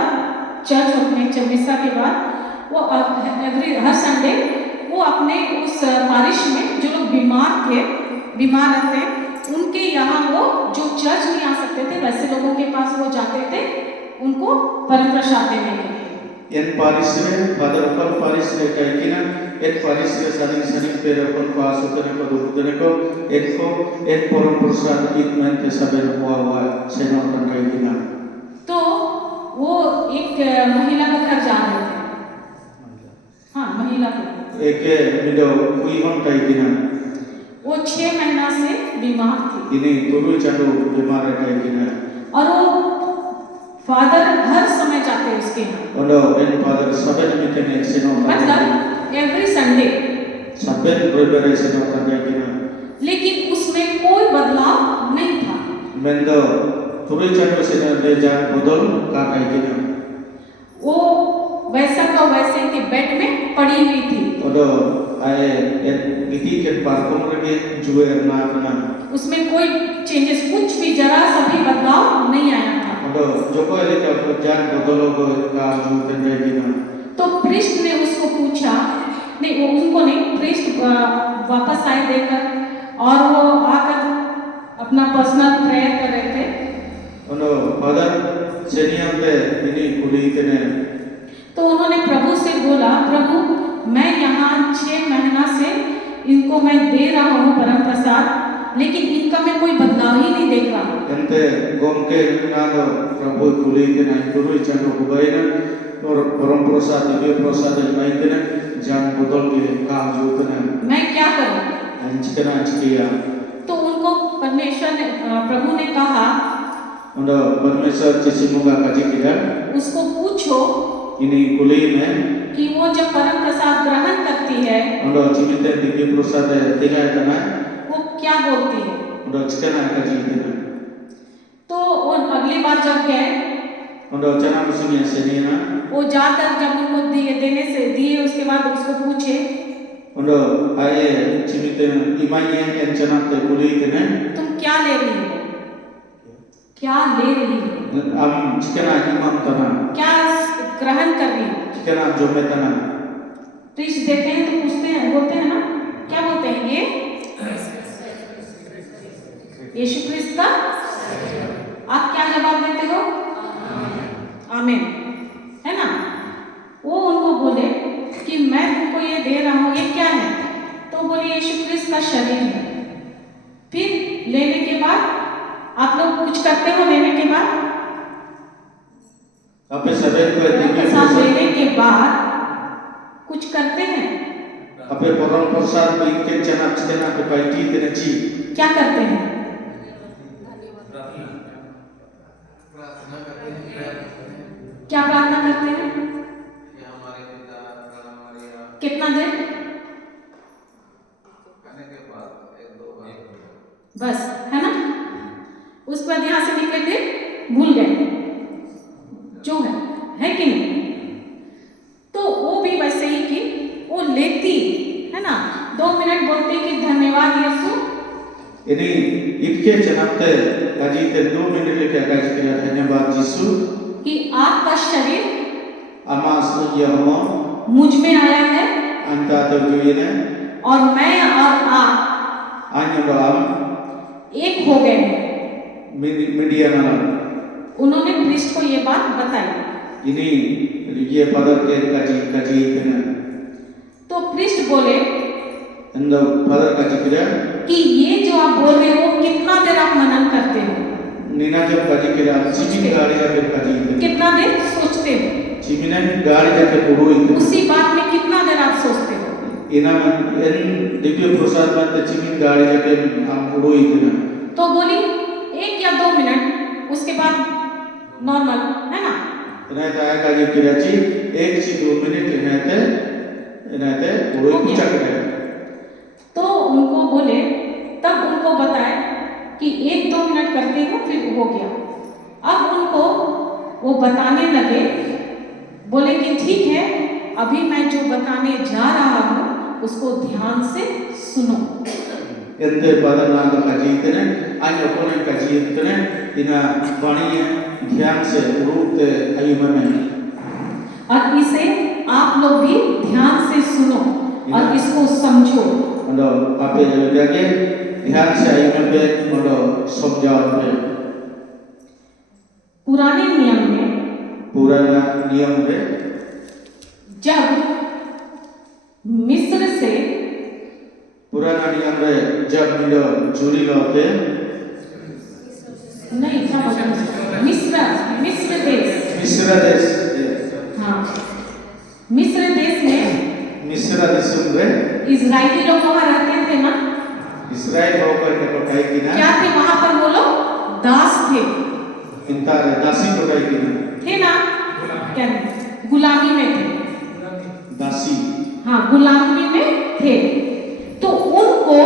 चर्च में जब मिसा के बाद वो हर संडे वो अपने उस पारिश में जो लोग बीमार रहते हैं उनके यहाँ वो जो चर्च नहीं आ सकते थे वैसे लोगों के पास वो जाते थे उनको परम प्रसाद देने के लिए en paris re father okon paris re kaikina en paris re saling per okon ko asuten ko dukutene ko en poro prasad itmente saben wa seno kan kaikina तो वो एक महिला का घर जा रहे थे हाँ महिला का eke mido kuihon kaikina वो 6 महीना से बीमार थी ini turu chandu bimar kaikina और वो फादर हर समय जाते हैं उसके यहाँ ondo en father saben mitene seno मतलब every Sunday saben berbere seno kan kaikina लेकिन उसमें कोई बदलाव नहीं था mendo turu chandu seno le jan bodol ka kaikina वो वैसा का वैसे के बेड में पड़ी हुई थी ondo ae en giti ken parkom rege juer na उसमें कोई चेंजेस कुछ भी जरा सा भी बदलाव नहीं आया था ondo joko ele ka jan bodolo ko ka juten kaikina तो प्रिस्ट ने उसको पूछा नहीं वो उनको नहीं प्रिस्ट वापस आए देकर और वो आकर अपना पर्सनल प्रेयर कर रहे थे ondo father seniante ini kuli tene तो उन्होंने प्रभु से बोला प्रभु मैं यहाँ 6 महीना से इनको मैं दे रहा हूँ परम प्रसाद लेकिन इनका मैं कोई बदलाव ही नहीं देख रहा ente gomke nado prabhu kuli tene turu chandu kubaina और परम प्रसाद दिव्य प्रसाद माइतने जान बदल के का जूतने मैं क्या करूं अंचकना अंचकिया तो उनको परमेश्वर ने प्रभु ने कहा उन्हें परमेश्वर चिसिमुगा काजी किया उसको पूछो इन्हीं कुली में कि वो जब परम प्रसाद ग्रहण करती है उन्हें चिमिते दिव्य प्रसाद दिलाए तना वो क्या बोलती है उन्हें अंचकना काजी किया तो वो अगली बार जब गए उन्हें चना मुझे ऐसे ना वो जाकर जब उनको दिए उसके बाद उसको पूछे उन्हें आए चिमिते इमाइये अंचना ते कुली तने तुम क्या ले रही हो हम चिकना इमाम तना क्या ग्रहण कर रही हो चिकना जोमे तना प्रीच देते हैं तो पूछते हैं बोलते हैं ना क्या बोलते हैं ये यीशु क्रिस्त का आप क्या जवाब देते हो आमीन है ना वो उनको बोले कि मैं तुमको ये दे रहा हूँ ये क्या है तो बोले यीशु क्रिस्त का शरीर है फिर लेने के बाद आप लोग कुछ करते हो लेने के बाद अपने सभी को दिव्य प्रसाद लेने के बाद कुछ करते हैं अपने परम प्रसाद में इनके चना चिकना पे पाइटी तेरे ची क्या करते हैं क्या प्रार्थना करते हैं कितना देर बस है ना उसके बाद यहाँ से निकले थे भूल गए जो है कि नहीं तो वो भी वैसे ही कि वो लेती है ना 2 मिनट बोलते कि धन्यवाद यीशु ini इनके चनाते काजी ते 2 मिनट लेके काजी किया धन्यवाद यीशु कि आपका शरीर आमास यहोवा मुझ में आया है अंता तो जो ने और मैं और आप आन्यराम एक हो गए हैं मीडिया ना उन्होंने प्रीस्ट को ये बात बताई ini ये फादर के काजी काजी ने तो प्रीस्ट बोले अंदर फादर काजी किया कि ये जो आप बोल रहे हो कितना देर आप मनन करते हो नीना जब काजी किया चिमिन गाड़ी जाके काजी कितना देर सोचते हो चिमिन गाड़ी जाके उड़ोई उसी बात में कितना देर आप सोचते हो इना इन दिव्य प्रसाद में चिमिन गाड़ी जाके हम उड़ोई ना तो बोली 1 या 2 मिनट उसके बाद नॉर्मल, है ना। इन्हें ताया काजी किराची 1 से 2 मिनट इन्हें वो पूछा करें। तो उनको बोले, तब उनको बताए कि 1-2 मिनट करते हो, फिर हो गया। अब उनको वो बताने लगे, बोले कि ठीक है, अभी मैं जो बताने जा रहा हूँ उसको ध्यान से सुनो। इनते बादल नाम का काजी इतने अन्य कोने काजी इतने इना वाणी ध्यान से रूपते आयुमा में, और इसे आप लोग भी ध्यान से सुनो और इसको समझो। मतलब आप ये लगे ध्यान से आयुमा पे मतलब समझाओ पे। पुराने नियम में, पुराना नियम में जब मिस्र से, पुराना नियम में जब मिलो चोरी लौटे, नहीं क्या बोलते हैं, मिस्र देश, हाँ, मिस्र देश में इजराइली लोग वहाँ रहते थे ना, इस्राएल होकर के पकाई की ना, क्या थे वहाँ पर वो लोग? दास थे, इनका दासी पकाई की ना, थे ना, क्या गुलामी में थे, दासी, हाँ गुलामी में थे। तो उनको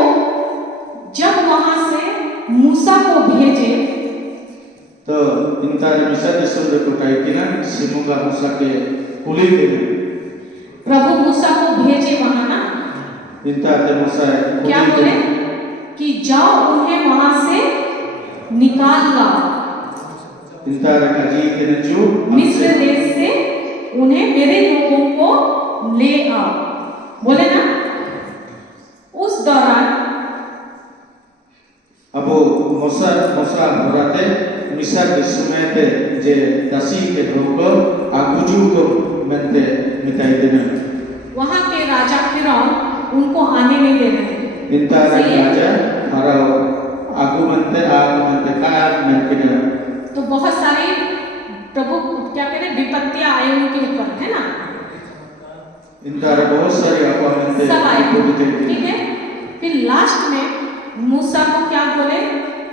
जब वहाँ से मूसा को भेजे, तो इनका मिस्र देश में पकाई की ना, सिमो का मूसा के कुली के प्रभु मूसा को भेजे वहाँ ना, इनका ते मूसा क्या बोले कि जाओ उन्हें वहाँ से निकाल लाओ, इनका काजी इतने जो मिस्र देश से उन्हें मेरे लोगों को ले आओ, बोले ना। उस दौरान अब मूसा भराते मिस्र देश में थे जे दासी के लोग आगुजू को मनते मिटाई देना, वहाँ के राजा फिरौन उनको आने नहीं दे रहे। इनका राजा हरा आगु मनते क्या मनते ना, तो बहुत सारी प्रभु क्या कहते हैं विपत्तियां आए उनके ऊपर, है ना, इनका बहुत सारे आपा मनते सब आए, ठीक है। फिर लास्ट में मूसा को क्या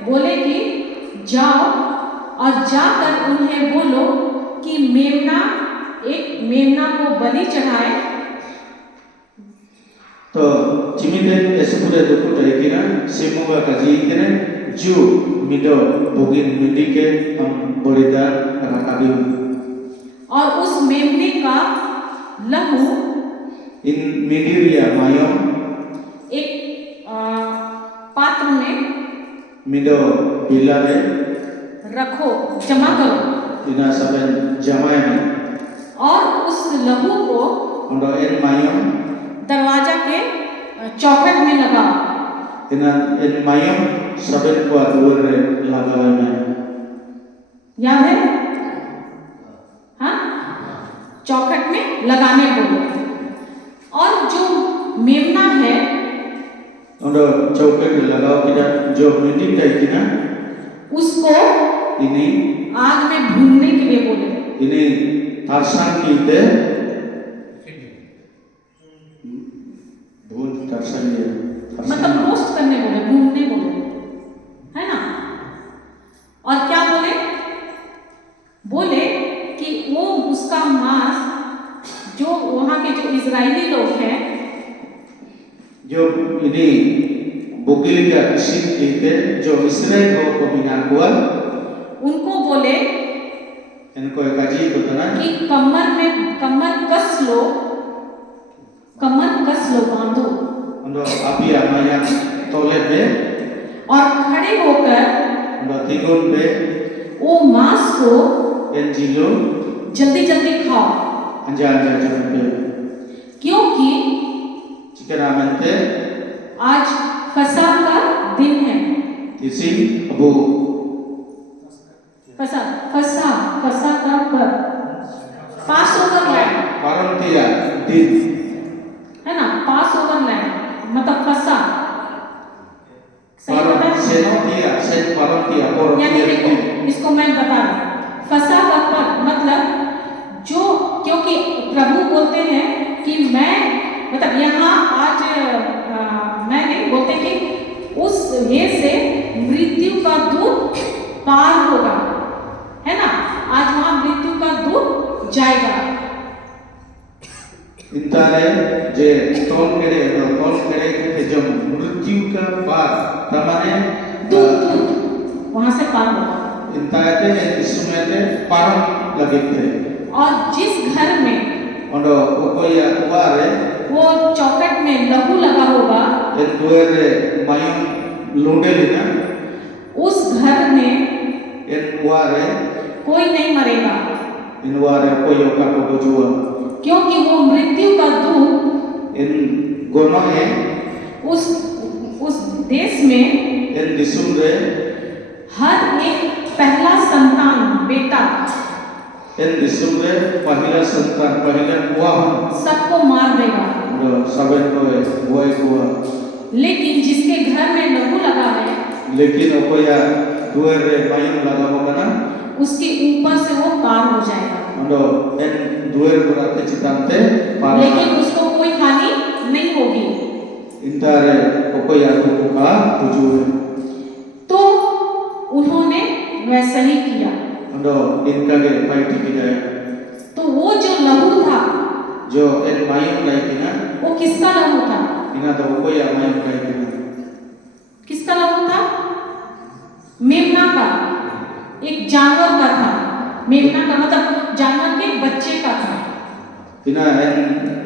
बोले कि जाओ और जाकर उन्हें बोलो कि मेमना को बलि चढ़ाए। तो चिमिते ऐसे पूरे दुखों तरीके ना सेमुगा काजी के ना जो मिडो बोगिन मिडी के हम बलिदान रखादी, और उस मेमने का लहू इन मिडिरिया मायो एक पात्र में मिडो बिला में रखो, जमा करो, इना सबन जमाए में, और उस लहू को उनको इन मायो दरवाजा के चौखट में लगाओ, इन मायो सबन को दूर लगाए में, याद है? हाँ, चौखट में लगाने को। और जो मेमना है उनको चौखट में लगाओ कि जो मीटिंग टाइप की ना, उसको इन्हीं आग में भूनने के लिए बोले, इन्हीं तारसान की इधे भून तारसान ये मतलब रोस्ट करने बोले, भूनने बोले, है ना। और क्या बोले कि वो उसका मांस जो वहाँ के जो इजरायली लोग हैं, जो इन्हीं बुकिल का किसी कहते जो इस्राएल को बिना हुआ, उनको बोले इनको एक अजीब होता ना कि कमर कस लो, बांधो, उनको अभी आमाया तोले पे और खड़े होकर उनको तिगुन पे वो मांस को एंजिलो जल्दी खाओ, अंजा जन पे, क्योंकि चिकन आमंते आज फसह का दिन है। इसी अबू फसह का पर पासओवर लैंड, पारंतिया दिन है ना, पासओवर लैंड मतलब फसह, सही बता यानी देखो इसको मैं बता रहा हूँ, फसह का पर मतलब जो, क्योंकि प्रभु बोलते हैं कि मैं मतलब यहाँ आज मैं नहीं बोलते कि उस ये से मृत्यु का दूत पार होगा, जाएगा। इंतारे जे तोल करे के जो मृत्यु का पार तमाने दूत वहां से पार होगा। इंताते इसमें पारम लगे थे और जिस घर में ओंडो कोई वारे वो चौखट में लहू लगा होगा, इन दुएरे मायूं लूंडे लेना उस घर में इन वारे कोई नहीं मरेगा, इन वारे कोई ओका को बुजुआ क्योंकि वो मृत्यु का दूत इन गोनो है उस देश में इन दिसुम रे हर एक पहला संतान बेटा इन दिसुम रे पहला संतान पहला वाहन सबको मार देगा। जो सबन को वही को लेकिन जिसके घर में लहू लगा है, लेकिन वो या दुएरे मायूं लगा होगा ना उसके ऊपर से वो पार हो जाएगा, ओंडो इन दुएरे बुराते चितांते पार लेकिन उसको कोई हानि नहीं होगी। इंतारे कोई आदमी को का बुजुए तो उन्होंने वैसा ही किया। ओंडो इनका के पाइटी की जाए तो वो जो लहू था, जो इन मायूं लाई थी ना वो किसका लहू था? इना तो कोई मायूं लाई थी ना किसका लहू था? मेमना का, एक जानवर का था। मेमना का मतलब जानवर के बच्चे का था। इना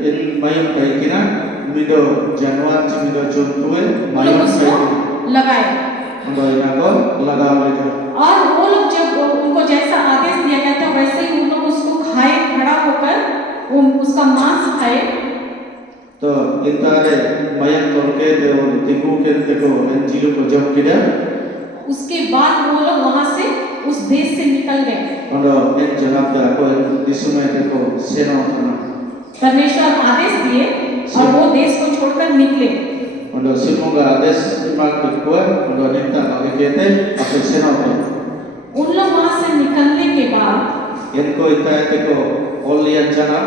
इन मायूं लाई थी ना मिडो जानवर ची मिडो चोंतुए मायूं लाई थी लगाए ओंडो इना को लगा हुए थे और वो लोग जब उनको जैसा आदेश दिया गया था वैसे ही उन लोग उसको खाए, खड़ा होकर वो उसका मांस खाए। तो इंतारे मायूं तोड़के दे और तिगु के देखो इन जीलो को जब किया उसके बाद वो लोग वहां से उस देश से निकल गए। ओंडो इन जनाब दा को दिसुमे देखो सेनो ना परमेश्वर आदेश दिए और वो देश को छोड़कर निकले। ओंडो सिमुगा आदेश दिमाग को ओंडो निंता बागे कहते अपने सेना पे उन लोग वहां से निकलने के बाद इनको इतना है देखो ओलियन जना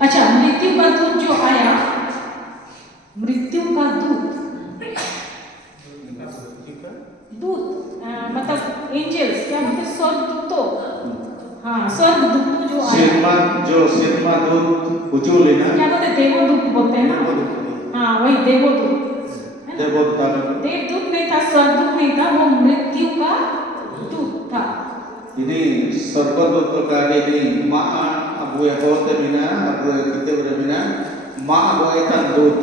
अच्छा, मृत्यु का दूत जो आया, मृत्यु का दूत मतलब एंजल्स क्या बोलते, स्वर्गदूतों, हाँ स्वर्गदूत जो आया, सिरमा दूत हुजूर लेना क्या बोलते, देवदूत बोलते हैं ना, हाँ वही देवदूत, देवदूत नहीं था, स्वर्गदूत नहीं था, वो मृत्यु का दूत था। ini स्वर्गदूत तो कागे ni मा अबु ये होते बिना अबु ये कितने बड़े बिना मा वो एक दूत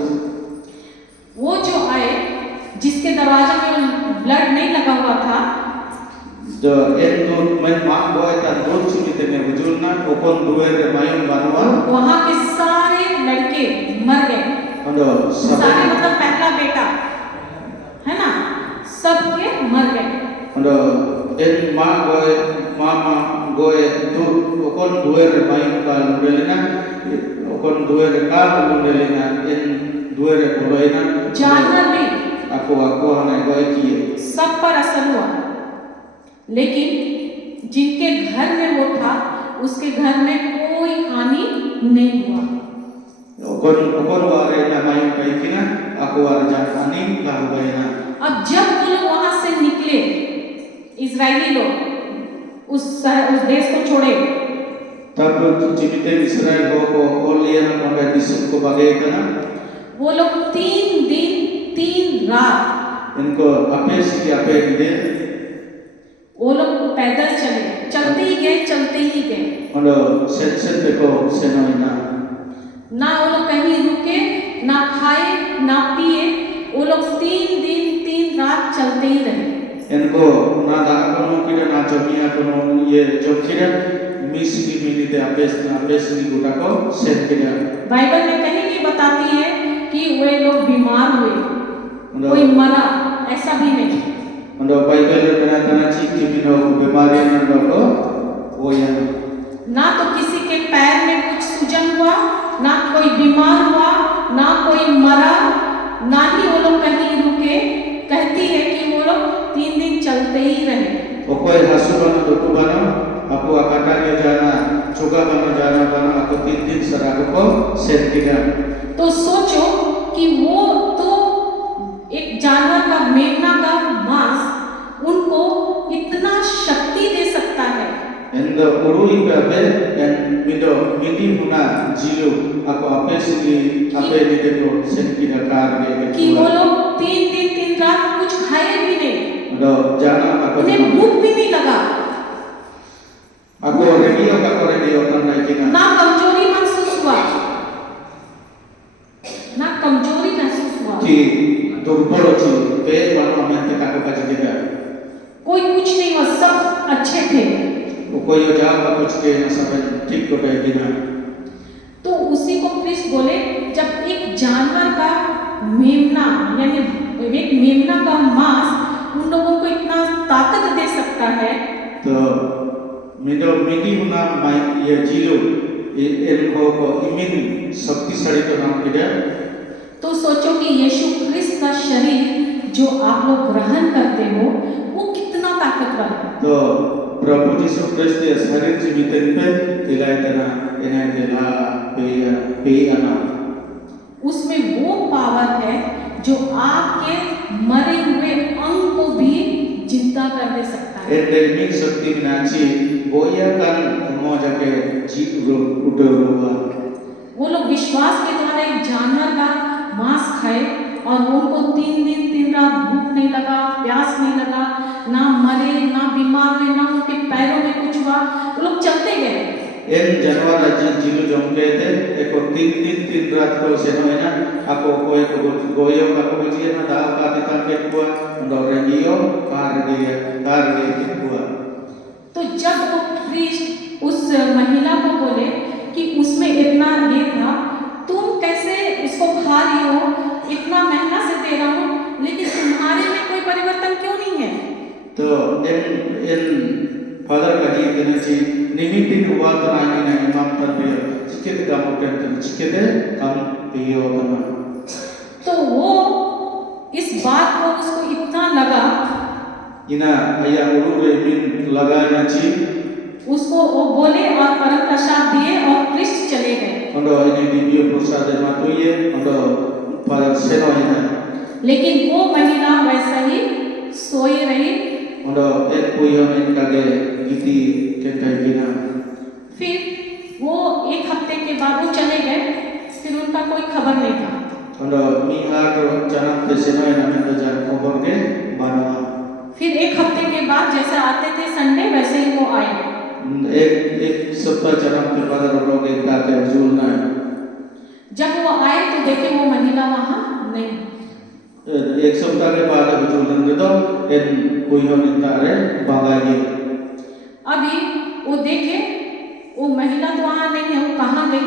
वो जो आए जिसके दरवाजे में ब्लड नहीं लगा हुआ था, जो एक दूत में मा वो एक दूत चुनिते ने हुजूर ना ओपन दुएरे मायूं बनवा वहाँ के सारे लड़के मर गए, सारे मतलब पहला बेटा है ना, सबके मर गए। इन मा गोए मामा गोए दूत ओपन दुएरे मायूं का लुंडेलिना ओपन दुएरे का लुंडेलिना इन दुएरे बोलोइना जानवर भी aku हमें गोए किए सब पर असर हुआ, लेकिन जिनके घर में वो था उसके घर में कोई हानि नहीं हुआ। ओपन वारे ना मायूं का इतना aku वारे जानी का हुआ ना। अब जब वो लोग वहां से निकले, इजरायली लोग उस देश को छोड़े, तब जीवित इस्राएल को ओलियन कोंडा दिसुम को बागे ना वो लोग 3 दिन 3 रात इनको अपेश की अपेश दे वो लोग पैदल चले, चलते ही गए ओंडो सेंसेन देखो सेनोइना ना वो लोग कहीं रुके, ना खाए ना पिए, वो लोग 3 दिन 3 रात चलते ही रहे। इनको ना दागनो किरा ना जमिया कोनो ये जो किरा मिस की मिनीते अपेश की गुटा को सेट किरा। बाइबल में कहीं नहीं बताती है कि वे लोग बीमार हुए, कोई मरा, ऐसा भी नहीं। ओंडो बाइबल में बनाता चीज जिमिनो बीमारी ना डको वो या ना तो किसी के पैर में कुछ सूजन हुआ, ना कोई बीमार हुआ, ना कोई मरा, ना ही वो लोग कहीं रुके। कहती है कि वो लोग 3 दिन चलते ही रहे। ओकोई हसुबन डको बना आपको आकाटा के जाना चुका बना आपको 3 दिन सराग को सेट किया। तो सोचो कि वो तो एक जानवर का, मेमना का मांस उनको इतना शक्ति दे सकता है। इन endo urui babe en mindo miti huna jilu aku ape sini ape ni deko senki dakar कि वो लोग 3 दिन 3 रात कुछ खाए भी नहीं, endo jana aku उन्हें भूख भी नहीं लगा, aku radio kan naikina ना कमजोरी महसूस हुआ, ना कमजोरी महसूस हुआ, ki durbal chi pe wanu amente kaku kaji kita कोई कुछ नहीं हुआ, सब अच्छे थे। कोई जाग कुछ के सब ठीक को कहना तो उसी को कृष्ण बोले, जब एक जानवर का मेमना यानी एक मेमना का मांस उन लोगों को इतना ताकत दे सकता है, तो मिडो मिडी हुना माइ ये जिलो इनको को इमिन शक्तिशाली तो नाम किया। तो सोचो कि यीशु क्रिस्त का शरीर जो आप लोग ग्रहण करते हो वो कितना ताकतवर है। तो प्रभु यीशु क्रिस्त के शरीर जीवित पे दिलाए तना इन्हें दिला पे आना उसमें वो पावर है जो आपके मरे हुए अंग को भी जिंदा कर दे सकता है। एंडेमिक शक्ति नाची बोया kan mau जाके जीव उठोगा। वो लोग विश्वास के द्वारा एक जानवर का मांस खाए और उनको 3 दिन 3 रात भूख नहीं लगा, प्यास नहीं लगा, ना मरे ना बीमार हुए, ना उनके पैरों में कुछ हुआ, वो लोग चलते गए। en जानवर राज्य जिलो जमके थे एको 3 दिन 3 रात को सेनो है ना आपको कोई को गोयो का को बचिए ना दाव का तिता के कुआ डोरेंगियो कार दे के कुआ। तो जब वो प्रीस्ट उस महिला को बोले कि उसमें इतना ये था, तुम कैसे इसको खा रही हो, इतना महंगा से दे रहा हूँ लेकिन तुम्हारे में कोई परिवर्तन क्यों नहीं है। तो इन फादर का जी देने ची निमित्त हुआ तो नहीं ना इमाम तरबिया चिकित काम करते चिकित काम पियो करना। तो वो इस बात को उसको इतना लगा, इना भैया उड़ू मिन लगा ना ची उसको वो बोले और परम प्रसाद दिए और कृष्ण चले गए। अंडो इन्हें दिव्य प्रसाद मातुये अंडो फादर सेनो है लेकिन वो महिला वैसा ही सोई रही। अंडो एक कोई हम इनका के गीती कहते हैं बिना। फिर वो 1 हफ्ते के बाद वो चले गए, फिर उनका कोई खबर नहीं था। अंडो मिहार तो जनम के सेनो है ना तो जान खबर के बाना। फिर 1 हफ्ते के बाद जैसे आते थे संडे वैसे ही वो आए। एक सप्ताह जनम के बाद लोग एक रात जुलना है। जब वो आए तो देखे वो महिला वहाँ नहीं। एक सप्ताह के बाद जुलन दे दो इन कोई हम इंतारे बागाई। अभी वो देखे वो महिला तो वहाँ नहीं है, वो कहाँ गई।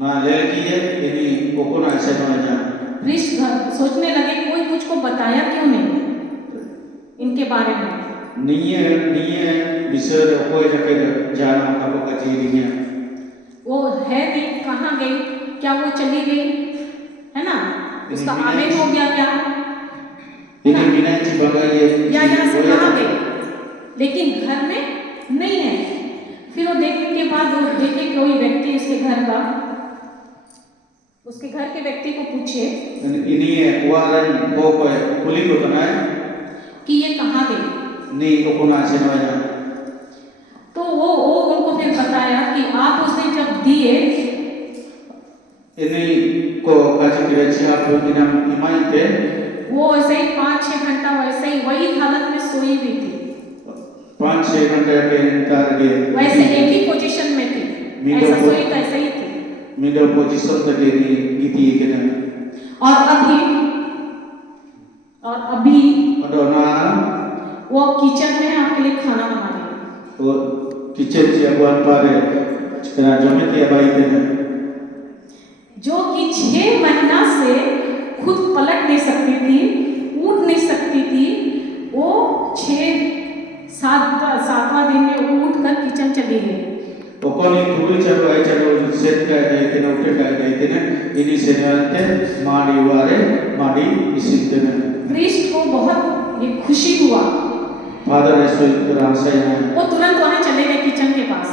ना ले किए इन्हीं को ना ऐसे ना जान। कृष्ण सोचने लगे कोई मुझको बताया क्यों नहीं इनके बारे में। नहीं है विषय कोई जाके जाना आपको कची नहीं है। वो है नहीं, कहाँ गई, क्या वो चली गई है ना, उसका आमेन हो गया क्या, इन्हीं बिना जी बागाई या यहाँ से कहाँ गई, लेकिन घर में नहीं है। फिर वो देखने के बाद वो देखे कोई व्यक्ति उसके घर के व्यक्ति को पूछे इन्हीं वारन वो कोई कुली को तो ना कि ये कहाँ गई। नहीं को ना ऐसे ना जान। तो वो उनको फिर बताया कि आप उस दिन जब दिए इन्हीं को काजी के अच्छे आप बिना इमाई थे वो ऐसे ही 5-6 घंटा वैसे ही वही हालत में सोई हुई थी, 5-6 घंटे के इंतजार के वैसे एक ही पोजीशन में थी, ऐसा सोई तो ऐसे ही थी। मिडल पोजीशन तक लेनी गीती के ना और अभी अडोना वो किचन में आपके लिए खाना बना रही है। वो किचन से अगवान पारे ना जमे बाई थे जो कि 6 महीना से खुद पलट नहीं सकती थी, उठ नहीं सकती थी, वो 7वां दिन में उठ कर किचन चली गई। तो कौन पूरी चलो सेट का है कि ना उठे का है कि ना इन्हीं से जानते माड़ी इसी तरह कृष्ण को बहुत ये खुशी हुआ, फादर ऐसे रास्ते हैं वो तुरंत वहाँ चले गए किचन के पास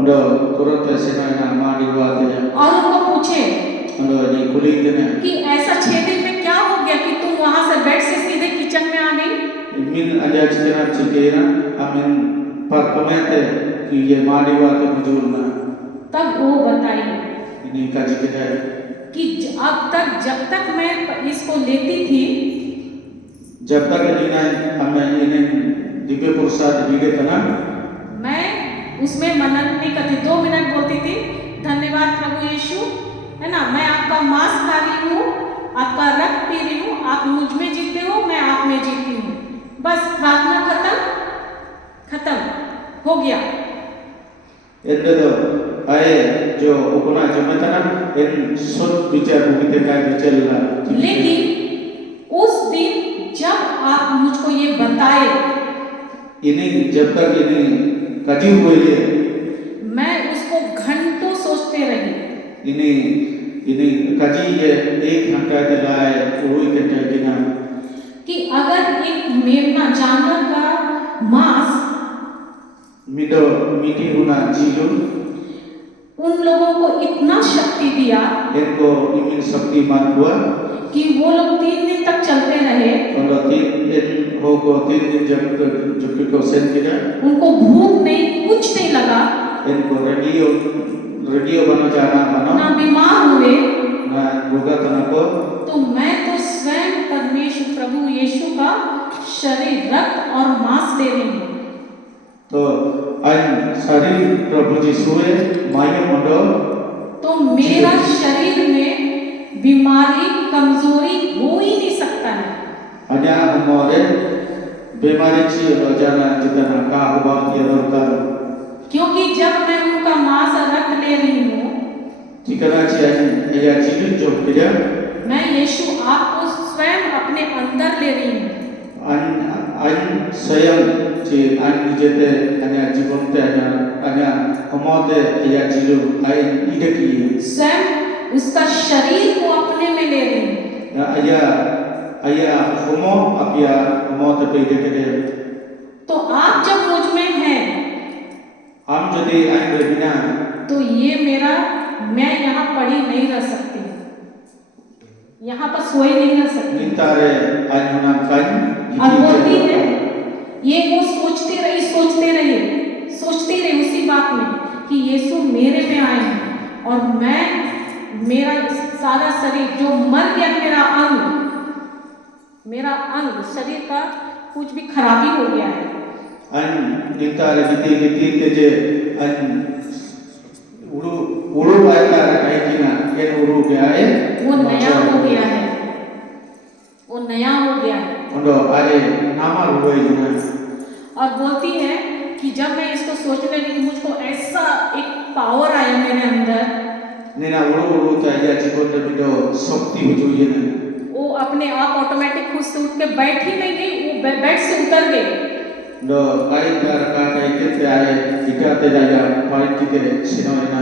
उन्हें तुरंत ऐसे ना माड़ी हुआते हैं और उनको पूछे उन्हें नहीं खुली देने कि ऐसा 6 दिन में क्या हो गया कि तुम वहाँ से बेड से सीधे किचन में आ गई। मिन अलियाच के ना चिकेना हमें पर कमेंटे ये माडिवा तो मुजुरना तब वो बताई ini kaji kita कि जब तक मैं इसको लेती थी, जब तक ini हमें ini दिव्य प्रसाद दिए थे ना मैं उसमें मनन नहीं करती, 2 मिनट बोलती थी धन्यवाद प्रभु यीशु, है ना, मैं आपका मांस खा रही हूँ, आपका रक्त पी रही हूँ, आप मुझ में जीते हो, मैं आप में जीती हूँ, बस प्रार्थना खत्म हो गया। itu tuh आए जो उपना जमे था ना इन सुध विचार बुद्धि का विचार ला लेकिन उस दिन जब आप मुझको ये बताए, ini जब तक ini kaji हुए मैं उसको घंटों सोचते रही ini kaji ये 1 घंटा के लाए वही घंटा बिना कि अगर एक मेमना जानवर का मांस मिडो मीठी होना जीवन उन लोगों को इतना शक्ति दिया इनको इम्यून शक्ति मान हुआ कि वो लोग 3 दिन तक चलते रहे, और 3 दिन हो को 3 दिन जब को सेंड किया उनको भूख नहीं, कुछ नहीं लगा, इनको रेडियो बना जाना बना ना बीमार हुए। ना रोगा तना को तो मैं तो स्वयं परमेश्वर प्रभु यीशु का शरीर, रक्त और मांस दे रही हूँ। तो आज शरीर प्रभु यीशु है माया मंडो तो मेरा शरीर में बीमारी, कमजोरी हो ही नहीं सकता है। अन्य हमारे बीमारी ची रोजाना जितना का हुआ ये रोका क्योंकि जब मैं उनका मांस और रक्त ले रही हूँ, ठिकाना चाहिए या जीवन जो किया मैं यीशु आपको स्वयं अपने अंदर ले रही हूँ। an स्वयं ची an निजेते अन्य जीवन ते अन्य हमारे या जीवन आये इधर की स्वयं उसका शरीर को अपने में ले रही हूँ। आया होमो अपिया हमारे पे इधर के तो आप जब मुझ में हैं, हम यदि आए बिना तो ये मेरा, मैं यहाँ पड़ी नहीं रह सकती, यहाँ पर सोई नहीं रह सकती। नितारे आज होना कान और बोलती है ये वो सोचते रही उसी बात में कि यीशु मेरे में आए हैं और मैं, मेरा सारा शरीर जो मर गया, मेरा अंग शरीर का कुछ भी खराबी हो गया है। अन नितारे गति तेजे अन उड़ू आया रखाई की ना ये उड़ू गया है वो नया हो गया है, वो नया हो गया है। उनको आगे नामा हुए जिन्हें और बोलती है कि जब मैं इसको सोचने लगी, मुझको ऐसा एक पावर आया मेरे अंदर, नेना उड़ू तो या जीवन में भी तो शक्ति हो जो ये ना वो अपने आप ऑटोमेटिक खुद से उठ के बैठ ही नहीं गई, वो बेड से उतर गई। दो कई बार का कई कितने आए दिखाते जाया पाइट की तेरे सिनोरे ना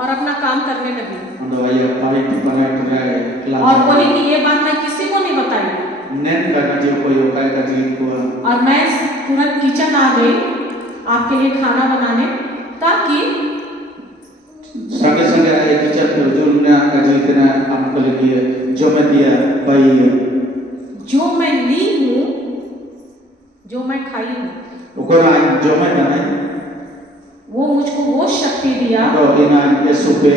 और अपना काम करने लगी उनको वाया पाइट पनाट और बोली कि ये बात मैं किसी को नहीं बताई। नेन करना जो कोई उपाय का जीत को और मैं तुरंत किचन आ गई आपके लिए खाना बनाने, ताकि संगे आए किचन में जो ने का जीत ना हमको लगी जो मैं दिया भाई जो मैं ली हूँ, जो मैं खाई हूँ, उकोरा जो मैं ना वो मुझको वो शक्ति दिया तो इना यीशु पे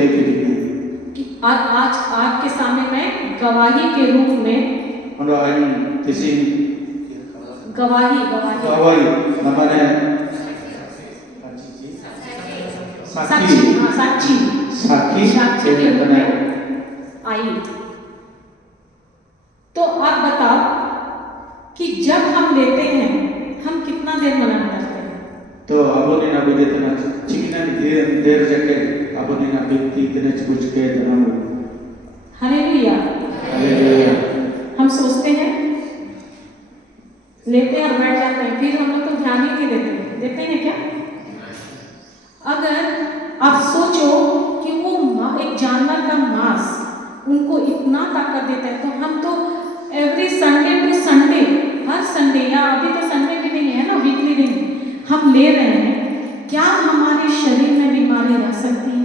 कि आज आपके सामने मैं गवाही के रूप में, उनको आई किसी गवाही नमने साक्षी के रूप में आई। तो आप बताओ कि जब हम लेते हैं, हम कितना देर मनन करते हैं? तो अबोनी ना बुझे तना चिकना देर जके अबोनी ना बिकती तने कुछ के तना हालेलुया। हम सोचते हैं, लेते हैं और बैठ जाते हैं, फिर हम लोग तो ध्यान ही नहीं देते हैं क्या? अगर आप सोचो कि वो एक जानवर का मांस उनको इतना ताकत देता है, तो हम तो एवरी संडे टू संडे, हर संडे, या अभी तो संडे भी नहीं है ना, वीकली दिन हम ले रहे हैं। क्या हमारे शरीर में बीमारी रह सकती है?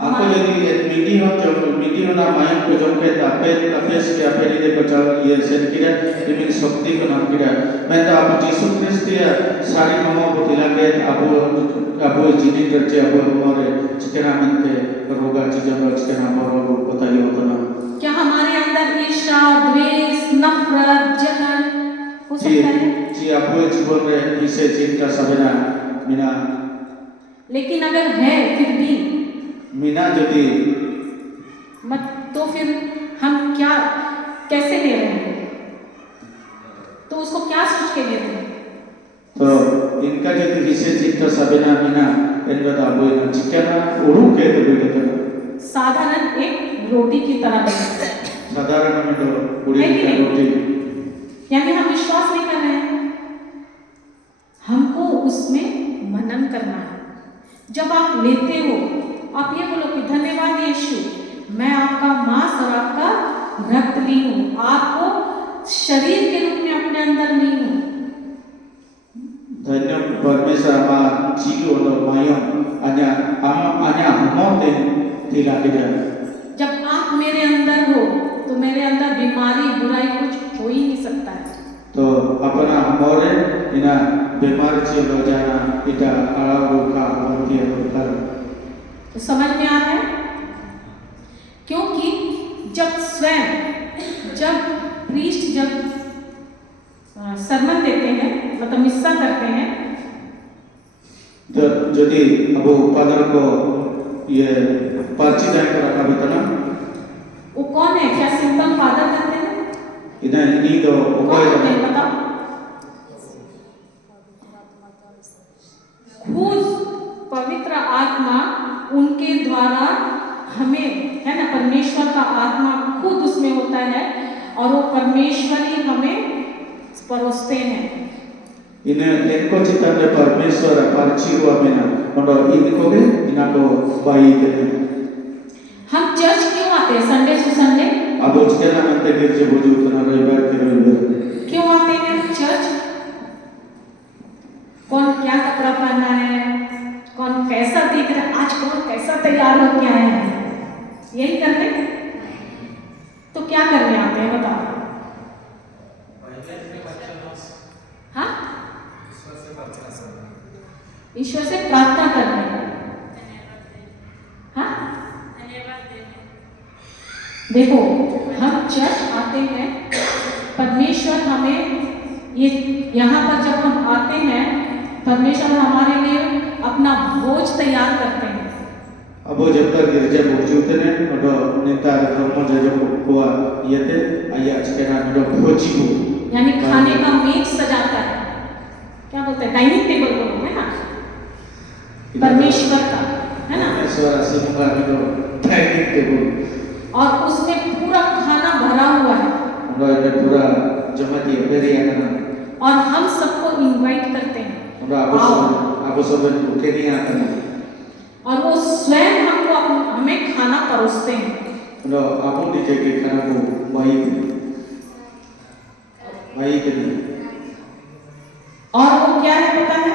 आपको यदि मीटिंग हो तो मीटिंग ना मायम को जो के तापेस के आपे लिए को चाव ये सेन किया इमिन शक्ति को नाम किया मैं तो आप यीशु क्रिस्टिया सारी ममो बोतिला के अबो जीनी करते अबो हमारे चिकना मनते रोगा चीज़ों का चिकना बोरो बताइए होता ना क्या हमारे अंदर ईर्ष्या, द्वेष, नफरत, जलन हो सकता है? जी अबो जीवन में इसे चिंता सबना मिना लेकिन अगर है फिर भी मीना यदि मत तो फिर हम क्या कैसे ले रहे हैं? तो उसको क्या सोच के ले रहे हैं? तो इनका यदि इसे चिंता सबना मीना इनका दाबो इन चिकना उड़ू के तो भी कहते हैं साधारण एक रोटी की तरह है। साधारण में तो उड़ी है कि नहीं? रोटी यानी हम विश्वास नहीं कर रहे हैं, हमको उसमें मनन करना है। जब आप लेते हो आप ये बोलो कि धन्यवाद यीशु, मैं आपका मांस और आपका रक्त ली हूँ, आपको शरीर के रूप में अपने अंदर ली हूँ। धन्य परमेश्वर आमा जीव और मायो अन्या हमों तिला किया जब आप मेरे अंदर हो तो मेरे अंदर बीमारी बुराई कुछ हो ही नहीं सकता है। तो अपना हमारे इना बीमार चीज हो जाना इटा आराम रोका होती है कर तो समझ में आ रहा है? क्योंकि जब प्रीस्ट सरमन देते हैं मतलब मिस्सा करते हैं तो यदि अब फादर को ये पर्ची जान कर रखा बेटा ना वो कौन है? क्या सिंपल फादर करते हैं? इधर नींद हो कौन होते हैं बताओ? खुद पवित्र आत्मा उनके द्वारा हमें है ना, परमेश्वर का आत्मा खुद उसमें होता है और वो परमेश्वर ही हमें परोसते हैं। इनको चित्ता में परमेश्वर पर्ची हुआ बिना और इनको भी इनको बाई देते हम चर्च क्यों आते हैं संडे टू संडे? अब उसके नाम अंते गिरजे बुझू उतना रविवार के रविवार क्यों आते हैं चर्च? कौन क्या कपड़ा पहना है, कौन कैसा दिख रहा है, आज कौन कैसा तैयार हो क्या है, यही करते हैं। तो क्या करने आते हैं बताओ? हाँ, ईश्वर से प्रार्थना करने। हाँ, देखो हम चर्च आते हैं, परमेश्वर हमें ये यहाँ पर जब हम आते हैं परमेश्वर हमारे लिए अपना भोज तैयार करते हैं। अब जब तक गिरजा बुझूते ने और नेता धर्म जजो को ये थे आया आज के नाम जो भोजी को यानी खाने का मेज सजाता है, क्या बोलते हैं, डाइनिंग टेबल बोलो है ना, परमेश्वर का है ना, परमेश्वर आशीष का जो डाइनिंग टेबल और उसमें पूरा खाना भरा हुआ है और ये पूरा जमा दिया बेरिया का और हम सबको इनवाइट करते हैं और आप सब भूखे नहीं आते हैं और वो स्वयं हमको हमें खाना परोसते हैं। और आप दीजिए कि खाना को भाई के लिए और वो क्या है पता है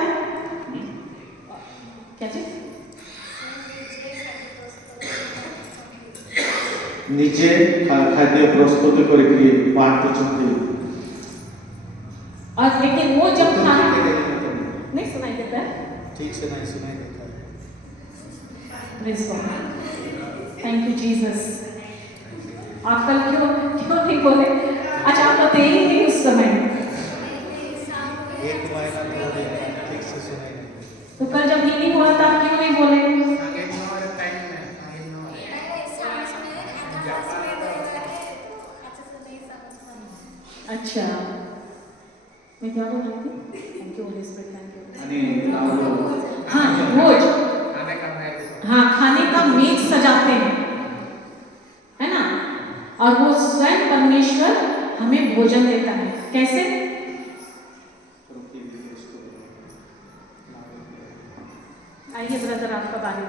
क्या चीज? नीचे खाद्य प्रस्तुत करके बांट चुके और लेकिन वो जब खाना नहीं सुनाई देता है, ठीक से नहीं सुनाई देता है। Praise God, thank you Jesus. आप कल क्यों नहीं बोले? अच्छा आप तो थे ही नहीं उस समय, एक महीना तो हो गया ठीक से सुनाई नहीं देता। तो कल जब हीलिंग हुआ था आप क्यों नहीं बोले? अच्छा मैं क्या बोल रही थी? Thank you Holi spirit, thank you. हाँ भोज, हाँ खाने का मेज सजाते हैं है ना, और वो स्वयं परमेश्वर हमें भोजन देता है। कैसे? आइए ब्रदर आपका बारी।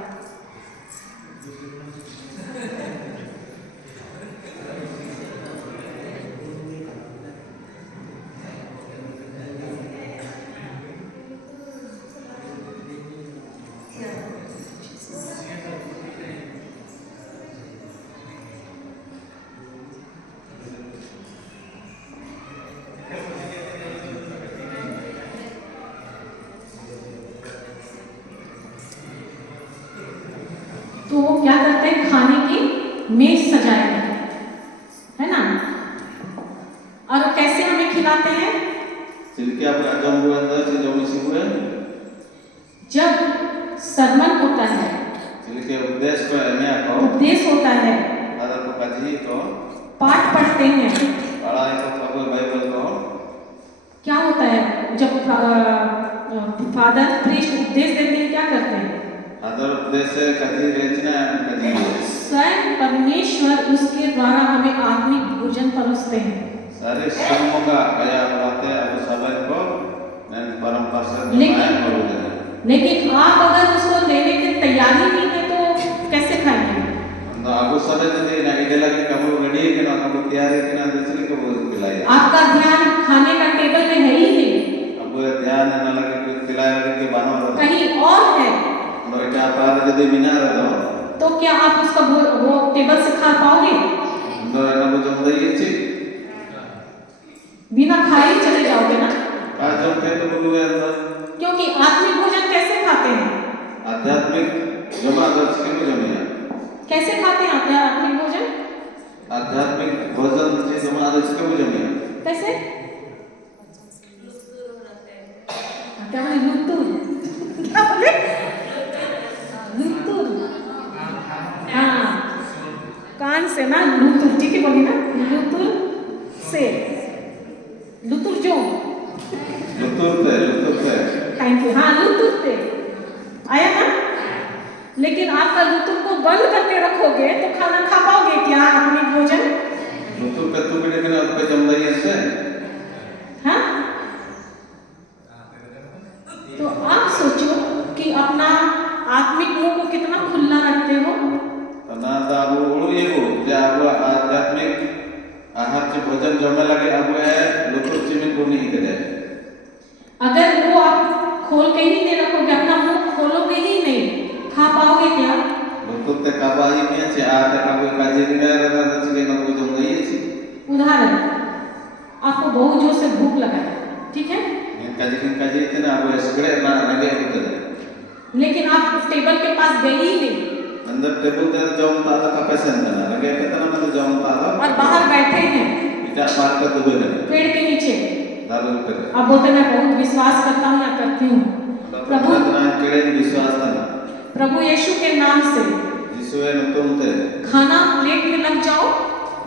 क्या करते हैं, खाने की मेज सजाए रहते हैं, है ना। और कैसे हमें खिलाते हैं, Silke apa jom gue anda si jom isi gue. जब सरमन होता है, Silke उपदेश को एमे ako. उपदेश होता है, Ada ko kaji ko. पाठ पढ़ते हैं, पढ़ाई को कबो बाइबल को. क्या होता है जब फादर प्रीस्ट उपदेश देते हैं, क्या करते हैं, Ada उपदेश से kaji रेचना kaji. स्वयं परमेश्वर उसके द्वारा हमें आत्मिक भोजन परोसते हैं। Sari semoga kaya बातें अब सबर को मैं परम पासन लेकिन- करूँ देना. लेकिन आप अगर उसको लेने की तैयारी नहीं है तो कैसे खाएंगे। तो आपको सबर जल्दी ना इधर लगे कब रेडी है कि ना कब तैयार है कि ना दूसरे को खिलाया. आपका ध्यान खाने का टेबल में है ही नहीं, अब ध्यान न लगे कि खिलाया कि बानो रहा. कहीं और है, तो क्या आप जल्दी बिना रहा तो क्या आप उसका वो टेबल से खा पाओगे, तो ना वो जम रही है बिना खाए ही चले जाओगे ना। आज जब थे तो बोलूँगा अंदर क्योंकि आत्मिक भोजन कैसे खाते हैं, आध्यात्मिक जमा दर्श के में जमिया. कैसे खाते हैं आत्मिक भोजन, आध्यात्मिक भोजन से जमा दर्श के में जमिया. कैसे, क्या बोले, लुतुर, क्या बोले, लुतुर, हाँ कान से ना, लुतुर, ठीक है बोली ना, लुतुर से, लुतुर जो, लुतुरते. थैंक यू, हाँ लुतुरते आया ना। लेकिन आपका लुतुर को बंद करके रखोगे तो खाना खा पाओगे क्या, आत्मिक भोजन, लुतुरते तू भी लेकिन अब पे जम रही है से. हाँ। तो आप सोचो कि अपना आत्मिक मुंह को कितना खुला रखते हो। ना तो अब उड़ू ये को जो अब आध्यात्मिक आहार से भोजन जमने लगे अब है लुतुर चिमिन को नहीं करे. अगर वो आप खोल के ही नहीं रखोगे, अपना मुंह खोलोगे ही नहीं, खा पाओगे क्या। लुतुरते काबाई में से आते काबू काजी नहीं रहा तो चिले ना कोई जम रही है. उदाहरण, आपको बहुत जोर से भूख लगा है, ठीक है, काजी इतना अब सगळे ना लगे होते. लेकिन आप टेबल के पास गए ही नहीं अंदर टेबल ते जम ताला का पैसा ना लगे कितना मतलब जम ताला और बाहर बैठे हैं इटा पार कर दुबे ने पेड़ के नीचे, दारू कर. आप बोलते मैं बहुत विश्वास करता हूँ या करती हूँ, प्रभु ना केड़े विश्वास था प्रभु यीशु के नाम से जिसवे न तुमते खाना प्लेट में लग जाओ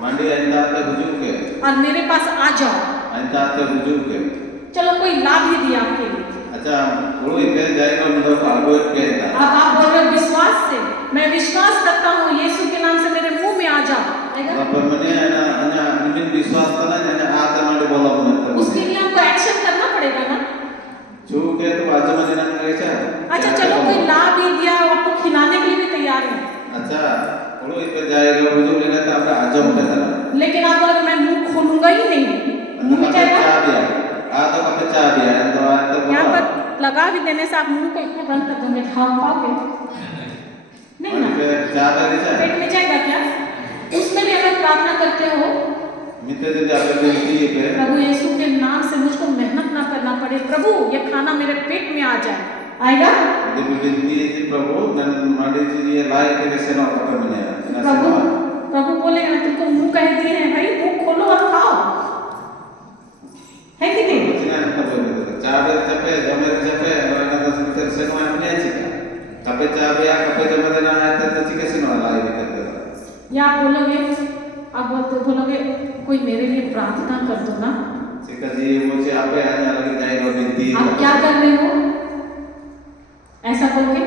मांडी अंदा ते हुजूर के और मेरे पास आ जाओ, अंदा ते हुजूर के. चलो कोई लाभ ही दिया आपके लिए। अच्छा वो इके जाएगा मतलब आगो के था. अब आप बोल रहे हो विश्वास से, मैं विश्वास करता हूँ यीशु के नाम से मेरे मुंह में आ जाओ, आएगा? पर मैंने ना अन्य निमित विश्वास था ना जने आते मांडी बोला मन उसके लिए हमको एक्शन करना पड़ेगा ना। जो के तो आज मैंने ना कैसा. अच्छा चलो कोई लाभ ही दिया, आपको खिलाने के लिए भी तैयार है, अच्छा वो इके जाएगा हुजूर लेने तो आपका आजम पे था. लेकिन आप बोलोगे मैं मुंह खोलूंगा ही नहीं, मुंह में जाएगा। तो कब चाह दिया तो आज तो यहाँ पर लगा भी देने से आप मुंह को इतना बंद कर दोगे, खा पाओगे नहीं ना, चाह दे चाह पेट में जाएगा क्या। उसमें भी अगर प्रार्थना करते हो मित्र यदि आप विनती है प्रभु यीशु के नाम से मुझको मेहनत ना करना पड़े, प्रभु ये खाना मेरे पेट में आ जाए, आएगा। यदि विनती है प्रभु नन मांडी जी ये लाए के से ना पकड़ में प्रभु प्रभु बोलेगा ना तुमको मुंह कह दिए हैं भाई, मुंह खोलो और खाओ, है कि नहीं। चाह दे चपे जमे चपे और ना तो मित्र से ना नहीं चाहिए कपे चाह या कपे जमे देना है तो चिके से ना लाए करते. या आप बोलोगे, आप बोलोगे कोई मेरे लिए प्रार्थना कर दो ना, चिका जी मुझे आपे आने लगी जाएगा विनती. आप क्या कर रहे हो ऐसा बोल के,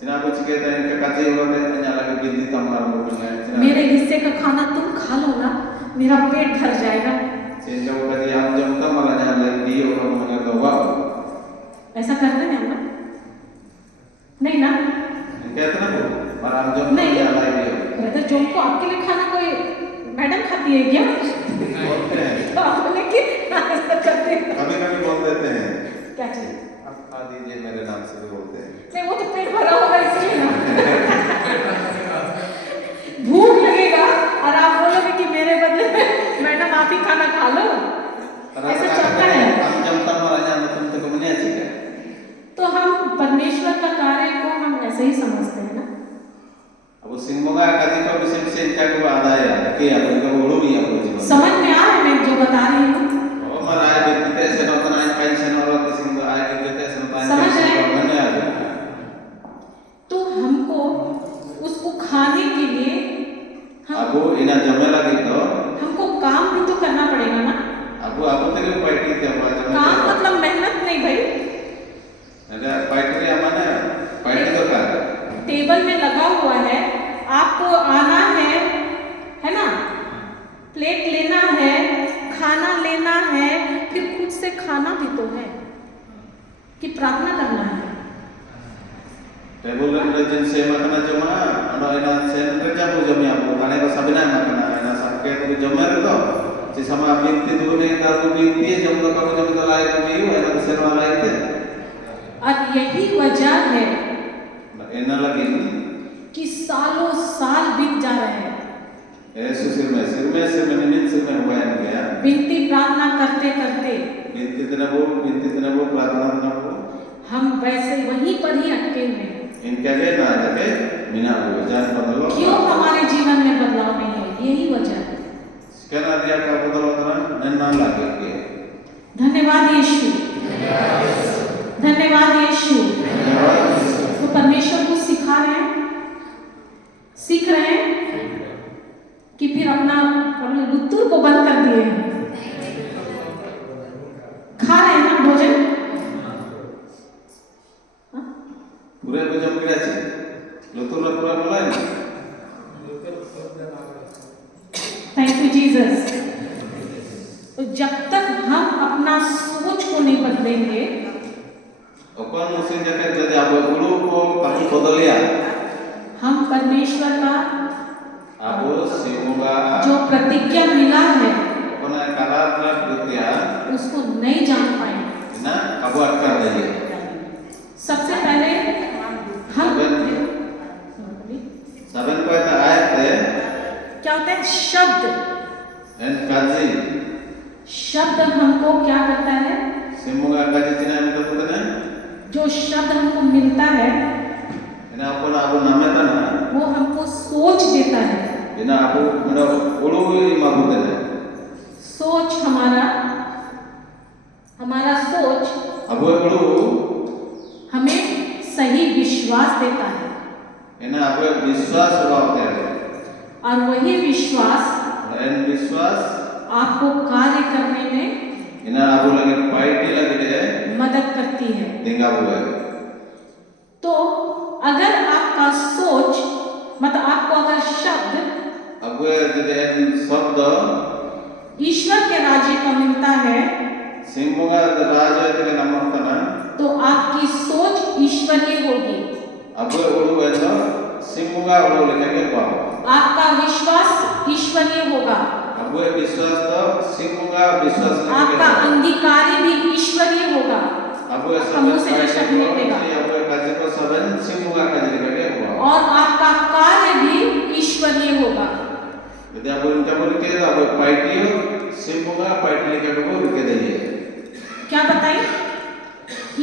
सिना कुछ कहते हैं कि काजी होते हैं आने लगी विनती तमारा मुझे मेरे हिस्से का खाना तुम खा लो ना, मेरा पेट भर जाएगा। सिंजा वो कभी हम जब तक माला जाने लगी ये और मुझे तो वाह ऐसा करते हैं हम ना, नहीं ना, कहते ना वो पर हम जब नहीं। जाने लगी ब्रदर जोन को आपके लिए खाना कोई मैडम खाती है क्या, बोलते हैं तो आप बोले कि ऐसा करते हैं, कभी बोल देते हैं क्या चाहिए आप खा दीजिए मेरे नाम से भी बोलते हैं. नहीं, वो तो पेट भरा होगा इसलिए ना, भूख लगेगा और आप बोलोगे कि मेरे बदले में मैडम आप ही खाना खा लो, ऐसा चलता है। हम जब तक माला जाने तुम तो कम नहीं चाहिए. तो हम परमेश्वर का कार्य को हम ऐसे ही समझते हैं ना, Abu tadi paiti tiap macam. काम मतलब मेहनत नहीं भाई, Ada paiti yang mana? Paiti itu kan? Table में लगा हुआ है, आपको आना है ना, प्लेट लेना है, खाना लेना है, फिर खुद से खाना भी तो है कि प्रार्थना करना है। Table yang ada jenis makanan cuma, ada enak sen kerja pun jami abu, karena itu sabina makanan, enak sampai itu jomar itu, si sama binti dulu nih, tahu binti jom kamu jom itu lain kami, enak sen mana itu. और यही वजह है Enak lagi ini. कि सालों साल बीत जा रहे हैं, Sir में हुआ है क्या? विनती प्रार्थना करते करते binti tenabu, प्रार्थना tenabu. हम वैसे वहीं पर ही अटके हुए हैं। इनका के ना जाके बिना हुए जान बदलो। क्यों हमारे जीवन में बदलाव नहीं है? यही वजह है। Sekarang dia का बदलो करना नन्ना लगे के। धन्यवाद यीशु, धन्यवाद यीशु। तो परमेश्वर को सीख रहे हैं कि फिर अपना लुत्तुर को बंद कर दिए हैं, खा रहे हैं ना भोजन। पूरे भोजन किया ची, लुत्तुर ला पूरा बोला है। Thank you Jesus. तो जब तक हम अपना सोच को नहीं बदलेंगे, कौन मुझसे जाके जब आप गुरु को कहीं बदलिया, हम परमेश्वर का आप सिमुगा जो प्रतिज्ञा मिला है अपना करार प्रतिज्ञा उसको नहीं जान पाएंगे। ना अब कर रही है। सबसे पहले हम सबन को ऐसा आए थे क्या होता है शब्द, काजी शब्द हमको क्या करता है, सिमुगा काजी चिना में तो पता नहीं जो शब्द हमको मिलता है इन्हें अपन आप नामे था ना वो हमको सोच देता है। इन्हें आप मेरा उड़ू ही मालूम है सोच हमारा सोच अब वो उड़ू हमें सही विश्वास देता है, इन्हें आप विश्वास होते हैं और वही विश्वास विश्वास आपको कार्य करने में इन्हें आप लगे पार्टी लगे है मदद करती है। देंगा हुआ है तो अगर आपका सोच मतलब आपको अगर शब्द अब वो शब्द ईश्वर के राज्य का मिलता है सिमुगा राज है तो नाम होता ना तो आपकी सोच ईश्वरीय होगी। अब वो उड़ू है तो सिमुगा उड़ू लिखेंगे पाओ आपका विश्वास ईश्वरीय होगा, अब वो विश्वास तो सिमुगा विश्वास आपका अंगीकार भी ईश्वरीय होगा। अब वो मुंह से जो शब्द निकलेगा अब वो काजी को सबन सिमुगा काजी लिखेंगे पाओ और आपका कार्य भी ईश्वरीय होगा। यदि आप उनका बोलते हैं अब पार्टी हो सिमुगा पार्टी लिखेंगे वो लिखे दीजिए क्या बताइए?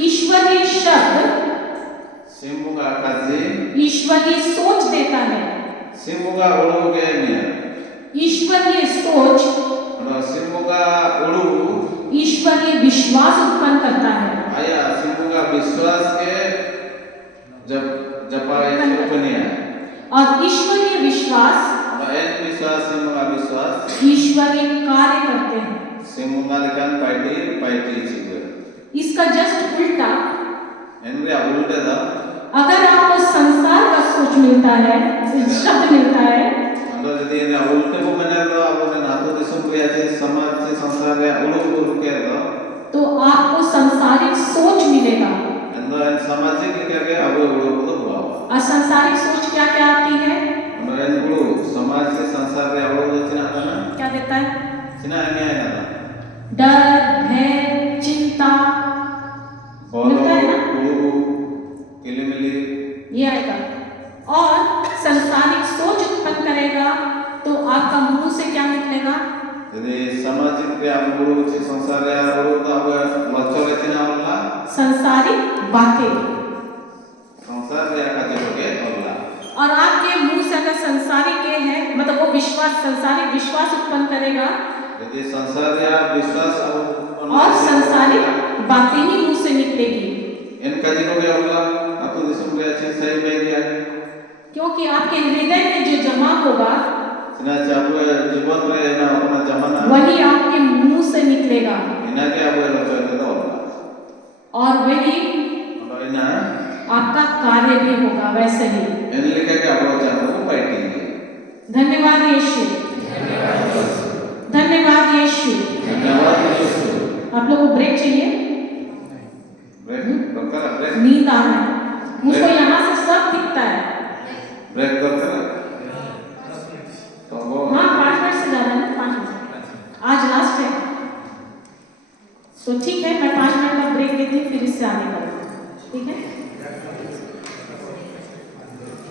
ईश्वरीय शब्द सिमुगा काजी ईश्वरीय सोच देता है, सिमुगा उड़ू के नहीं ईश्वरीय सोच और सिमुगा उड़ू ईश्वरीय विश्वास उत्पन्न करता है। आया सिमुगा विश्वास के जब जपाए उपनिया और ईश्वरीय विश्वास और एक विश्वास सिमुगा विश्वास ईश्वरीय कार्य करते हैं। सिमुगा लिखन पार्टी चीज़ इसका जस्ट उल्टा, एनरे उल्टे था अगर आपको संसार का सोच मिलता है, शब्द मिलता है, अंदर यदि इन्हें उल्टे को मैंने तो आप उन्हें नातो दिसों को या जिस समाज से संसार या उड़ू के तो आपको संसारिक सोच मिलेगा। अंदर सामाजिक क्या क्या अब उड़ू तो हुआ और संसारिक सोच क्या क्या आती है? अंदर इन उड़ू समाज से संसार या उड़ू तो चिन्ह आता ना क्या देता है? चिन्ह नहीं आया ना डर, भय, चिंता मिलता है ना, ये आएगा। और संसारिक सोच उत्पन्न करेगा तो आपका मुंह से क्या निकलेगा? यदि सामाजिक या उड़ू से संसार या उड़ू तो अब लक्ष्य रहते ना वाला संसारिक बातें संसार या काजे होगे वाला और आपके मुंह से अगर संसारिक के हैं मतलब वो विश्वास संसारिक विश्वास उत्पन्न करेगा यदि संसार या विश्वास और संसारिक बातें ही मुंह से निकलेगी। इन काजे होगे वाला आपको दिसम में अच्छी सही में गया क्योंकि आपके हृदय में जो जमा होगा सिना चाबू जीवन में ना अपना जमाना वही आपके मुंह से निकलेगा। वही Kalau ina, आपका कार्य भी होगा वैसे ही। ini lekat ke apa cara aku fighting dia. धन्यवाद यीशु, धन्यवाद यीशु। Dhanyawad Yesus. आप लोगों को ब्रेक चाहिए? Break, dokter, break, नींद आ रहा है मुझको, यहाँ से सब दिखता है। break dokter. Tunggu. हाँ 5 मिनट से ज़्यादा नहीं, 5 मिनट आज लास्ट है, तो ठीक है मैं 5 मिनट का ब्रेक देती हूँ, फिर इससे आगे बढ़ूँ, ठीक है?